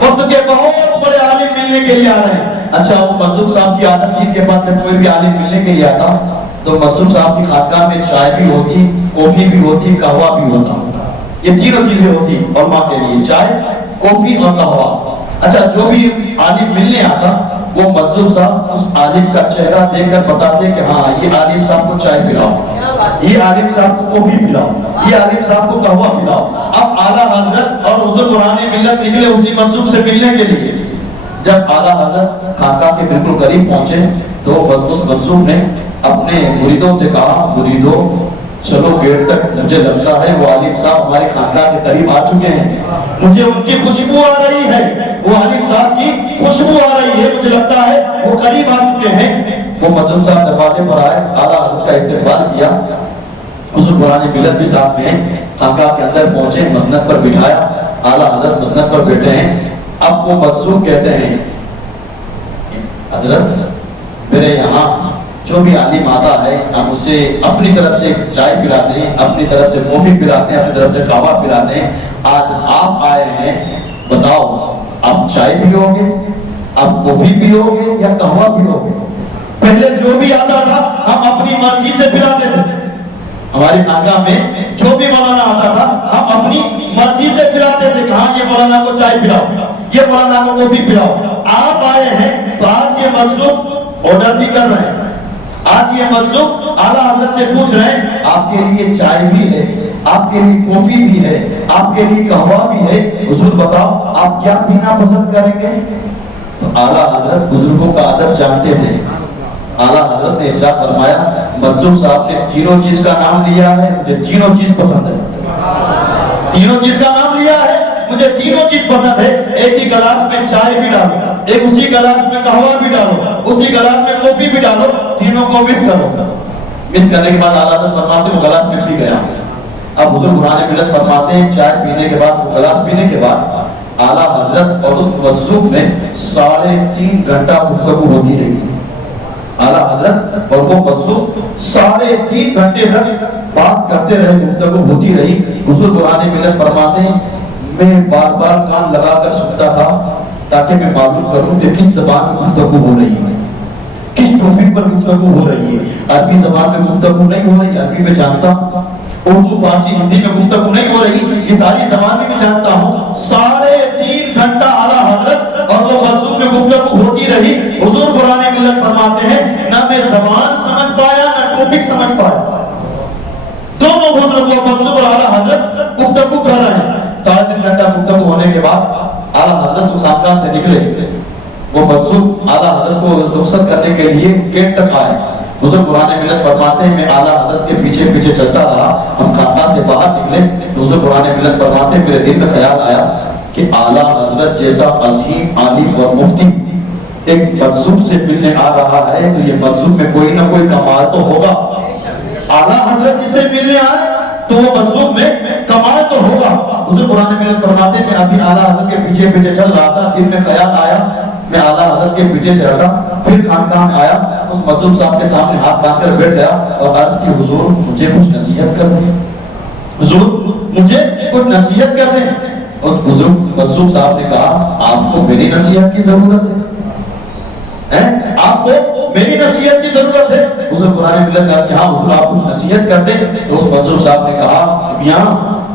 وقت کے بہت بڑے عالم ملنے کے لیے آ رہے ہیں. اچھا وہ منصوب صاحب کی عادت تھی کے بعد جب کوئی بھی عالم ملنے کے لیے آتا تو منصوب صاحب کی خانقاہ میں چائے بھی ہوتی, کافی بھی ہوتی, قہوہ بھی ہوتا. یہ تینوں چیزیں ہوتی علماء کے لیے, چائے, کافی اور قہوہ. اچھا جو بھی عالم ملنے آتا وہ منصوب صاحب اس عالم کا چہرہ دیکھ کر بتاتے کہ ہاں یہ عالم صاحب کو چائے پلاؤ, یہ عالم صاحب کو کافی پلاؤ, یہ عالم صاحب کو قہوہ پلاؤ. اب اعلیٰ حضرت اور حضور برہان ملت نکلے اسی منصوب سے ملنے کے لیے. جب اعلیٰ حضرت خانقاہ کے بالکل قریب پہنچے تو اس منصوب نے اپنے مریدوں سے کہا, مریدوں چلو گیٹ تک, مجھے لگتا ہے وہ عالم صاحب ہمارے خانقاہ کے قریب آ چکے ہیں, مجھے ان کی خوشبو آ رہی ہے, وہ عالم صاحب کی خوشبو آ رہی ہے, مجھے لگتا ہے وہ قریب آ چکے ہیں. وہ منصوب صاحب دروازے پر آئے, اعلیٰ حضرت کا استقبال کیا, حضور برہان ملت بھی ساتھ میں خانقاہ کے اندر پہنچے, مسند پر بٹھایا. اعلیٰ حضرت مسند پر بیٹھے ہیں. اب وہ منصوب کہتے ہیں حضرت میرے یہاں جو بھی عالم آتا ہے ہم اسے اپنی طرف سے چائے پلاتے ہیں, اپنی طرف سے کافی پلاتے ہیں, اپنی طرف سے قہوہ پلاتے ہیں. آج آپ آئے ہیں, بتاؤ آپ چائے پیو گے, آپ کافی پیو گے یا قہوہ پیو گے؟ پہلے جو بھی آتا تھا ہم اپنی مرضی سے پلاتے تھے, ہماری خانقاہ میں جو بھی مولانا آتا تھا ہم اپنی مرضی سے پلاتے تھے کہ ہاں یہ مولانا کو چائے پلاؤ, یہ مولانا کو کافی پلاؤ. آپ آئے ہیں تو آج یہ منصوب آرڈر بھی کر رہے ہیں, آج یہ منصوب اعلیٰ حضرت سے پوچھ رہے ہیں آپ کے لیے چائے بھی ہے, آپ کے لیے کافی بھی ہے, آپ کے لیے قہوہ بھی ہے, حضور بتاؤ آپ کیا پینا پسند کریں گے؟ تو اعلیٰ حضرت بزرگوں کا ادب جانتے تھے. اعلیٰ حضرت نے ارشاد فرمایا منصوب صاحب نے تینوں چیز کا نام لیا ہے, مجھے تینوں چیز پسند ہے, تینوں چیز کا نام لیا ہے, مجھے تینوں چیز پسند ہے. ایک ہی گلاس میں چائے بھی ڈالو, ایک اسی گلاس میں قہوہ بھی ڈالو, اسی گلاس میں کافی بھی ڈالو, تینوں کو مکس کرو. مکس کرنے کے بعد اعلیٰ حضرت فرماتے وہ گلاس میں پی گیا. اب حضور برہان ملت فرماتے ہیں چائے پینے کے بعد, وہ گلاس پینے کے بعد اعلیٰ حضرت اور اس منصوب میں 3.5 گھنٹہ گفتگو ہوتی رہی. اعلیٰ حضرت اور وہ منصوب 3.5 گھنٹے تک بات کرتے رہے, گفتگو ہوتی رہی. حضور برہان ملت فرماتے ہیں میں بار بار کان لگا کر سنتا تھا تاکہ میں معلوم کروں کہ کس زبان میں گفتگو ہو رہی ہے, کس ٹاپک پر گفتگو ہو رہی ہے. عربی زبان میں گفتگو نہیں ہو رہی, عربی میں جانتا ہوں, اردو فارسی ہندی میں گفتگو نہیں ہو رہی, یہ ساری زبان میں جانتا ہوں. 3.5 گھنٹہ اعلیٰ حضرت اور وہ منصوب میں گفتگو ہوتی رہی. حضور برہان ملت فرماتے ہیں نہ میں زبان سمجھ پایا نہ ٹاپک سمجھ پایا, دونوں بزرگوں منصوب اور اعلیٰ حضرت گفتگو کر رہے ہیں. 3.5 گھنٹہ گفتگو ہونے کے بعد اعلیٰ حضرت خانقاہ سے نکلے. وہ منصوب اعلیٰ حضرت کو رخصت کرنے کے لیے گیٹ تک آئے. حضور برہان ملت فرماتے ہیں میں اعلیٰ حضرت کے پیچھے پیچھے چلتا رہا. ہم خانقاہ سے باہر نکلے تو حضور برہان ملت فرماتے ہیں میرے دل میں خیال آیا کہ اعلیٰ حضرت جیسا عظیم عالم اور مفتی ایک منصوب سے ملنے آ رہا ہے تو یہ منصوب میں کوئی نہ کوئی کمال تو ہوگا. اعلیٰ حضرت جس سے ملنے آئے تو وہ منصوب میں کمال تو ہوگا. حضور برہان ملت فرماتے ہیں میں ابھی اعلیٰ حضرت کے پیچھے پیچھے چل رہا تھا, دل میں خیال آیا, میں اعلیٰ حضرت کے پیچھے سے ہٹا, پھر خانقاہ میں آیا، اس مجذوب صاحب کے سامنے ہاتھ باندھ کر بیٹھ گیا اور عرض کی حضور مجھے کچھ نصیحت کر دیں، حضور مجھے کچھ نصیحت کر دیں۔ اور بزرگ مجذوب صاحب نے کہا آپ کو میری نصیحت کی ضرورت ہے، آپ کو میری نصیحت کی ضرورت ہے؟ حضور قرآن ملت نے کہا حضور آپ کو نصیحت کر دیں۔ تو اس مجذوب صاحب نے کہا میاں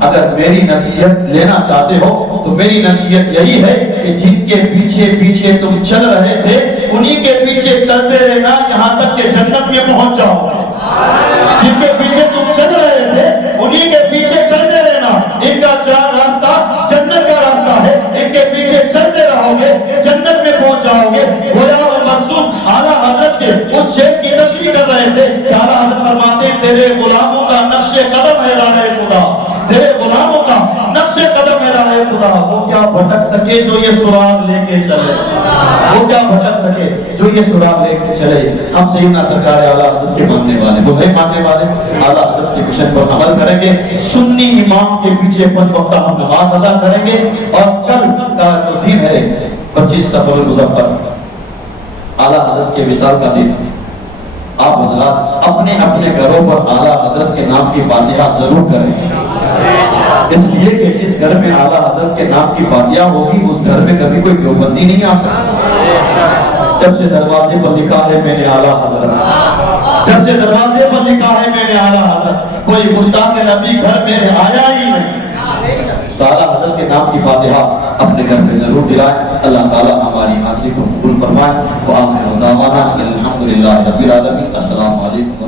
اگر میری نصیحت لینا چاہتے ہو تو میری نصیحت یہی ہے کہ جن کے پیچھے پیچھے تم چل رہے تھے انہی کے پیچھے چلتے رہنا یہاں تک کہ جنت میں پہنچ جاؤ۔ جن کے پیچھے تم چل رہے تھے انہی کے پیچھے چلتے رہنا، ان کا چار راستہ جنت کا راستہ ہے، ان کے پیچھے چلتے رہو گے جنت میں پہنچ جاؤ گے۔ گویا وہ منصوب اعلیٰ حضرت کے اس شعر کی تشریح کر رہے تھے کہ اعلیٰ حضرت فرماتے ہیں تیرے غلاموں کا نقش قدم ہے راہ خدا، تیرے غلاموں کا نقش قدم ہے راہ خدا، وہ کیا بھٹک سکے جو یہ سراغ لے کے چلے، وہ کیا بھٹک سکے جو یہ سراغ لے کے چلے۔ ہم سیدنا سرکار اعلیٰ حضرت کے ماننے والے، وہ ہے ماننے والے، اعلیٰ حضرت کے مشن پر عمل کریں گے، سنی امام کے پیچھے 5 وقت ہم نماز ادا کریں گے، اور کل کا جو دن ہے 25 صفر المظفر اعلیٰ حضرت کے وصال کا دن، آپ حضرات اپنے اپنے گھروں پر اعلیٰ حضرت کے نام کی فاتحہ ضرور کریں، اس لیے کہ جس گھر میں اعلیٰ حضرت کے نام کی فاتحہ ہوگی اس گھر میں کبھی کوئی دیوبندی نہیں آ سکتا۔ جب سے دروازے پر لکھا ہے میں نے اعلیٰ حضرت، جب سے دروازے پر لکھا ہے میں نے اعلیٰ حضرت، کوئی مشتاق نبی گھر میں آیا ہی نہیں۔ اعلیٰ حضرت کے نام کی فاتحہ اپنے گھر میں ضرور دلائیں، اللہ تعالی ہماری حاضری کو قبول فرمائے۔ وآخر دعوانا الحمدللہ رب العالمین۔ السلام علیکم۔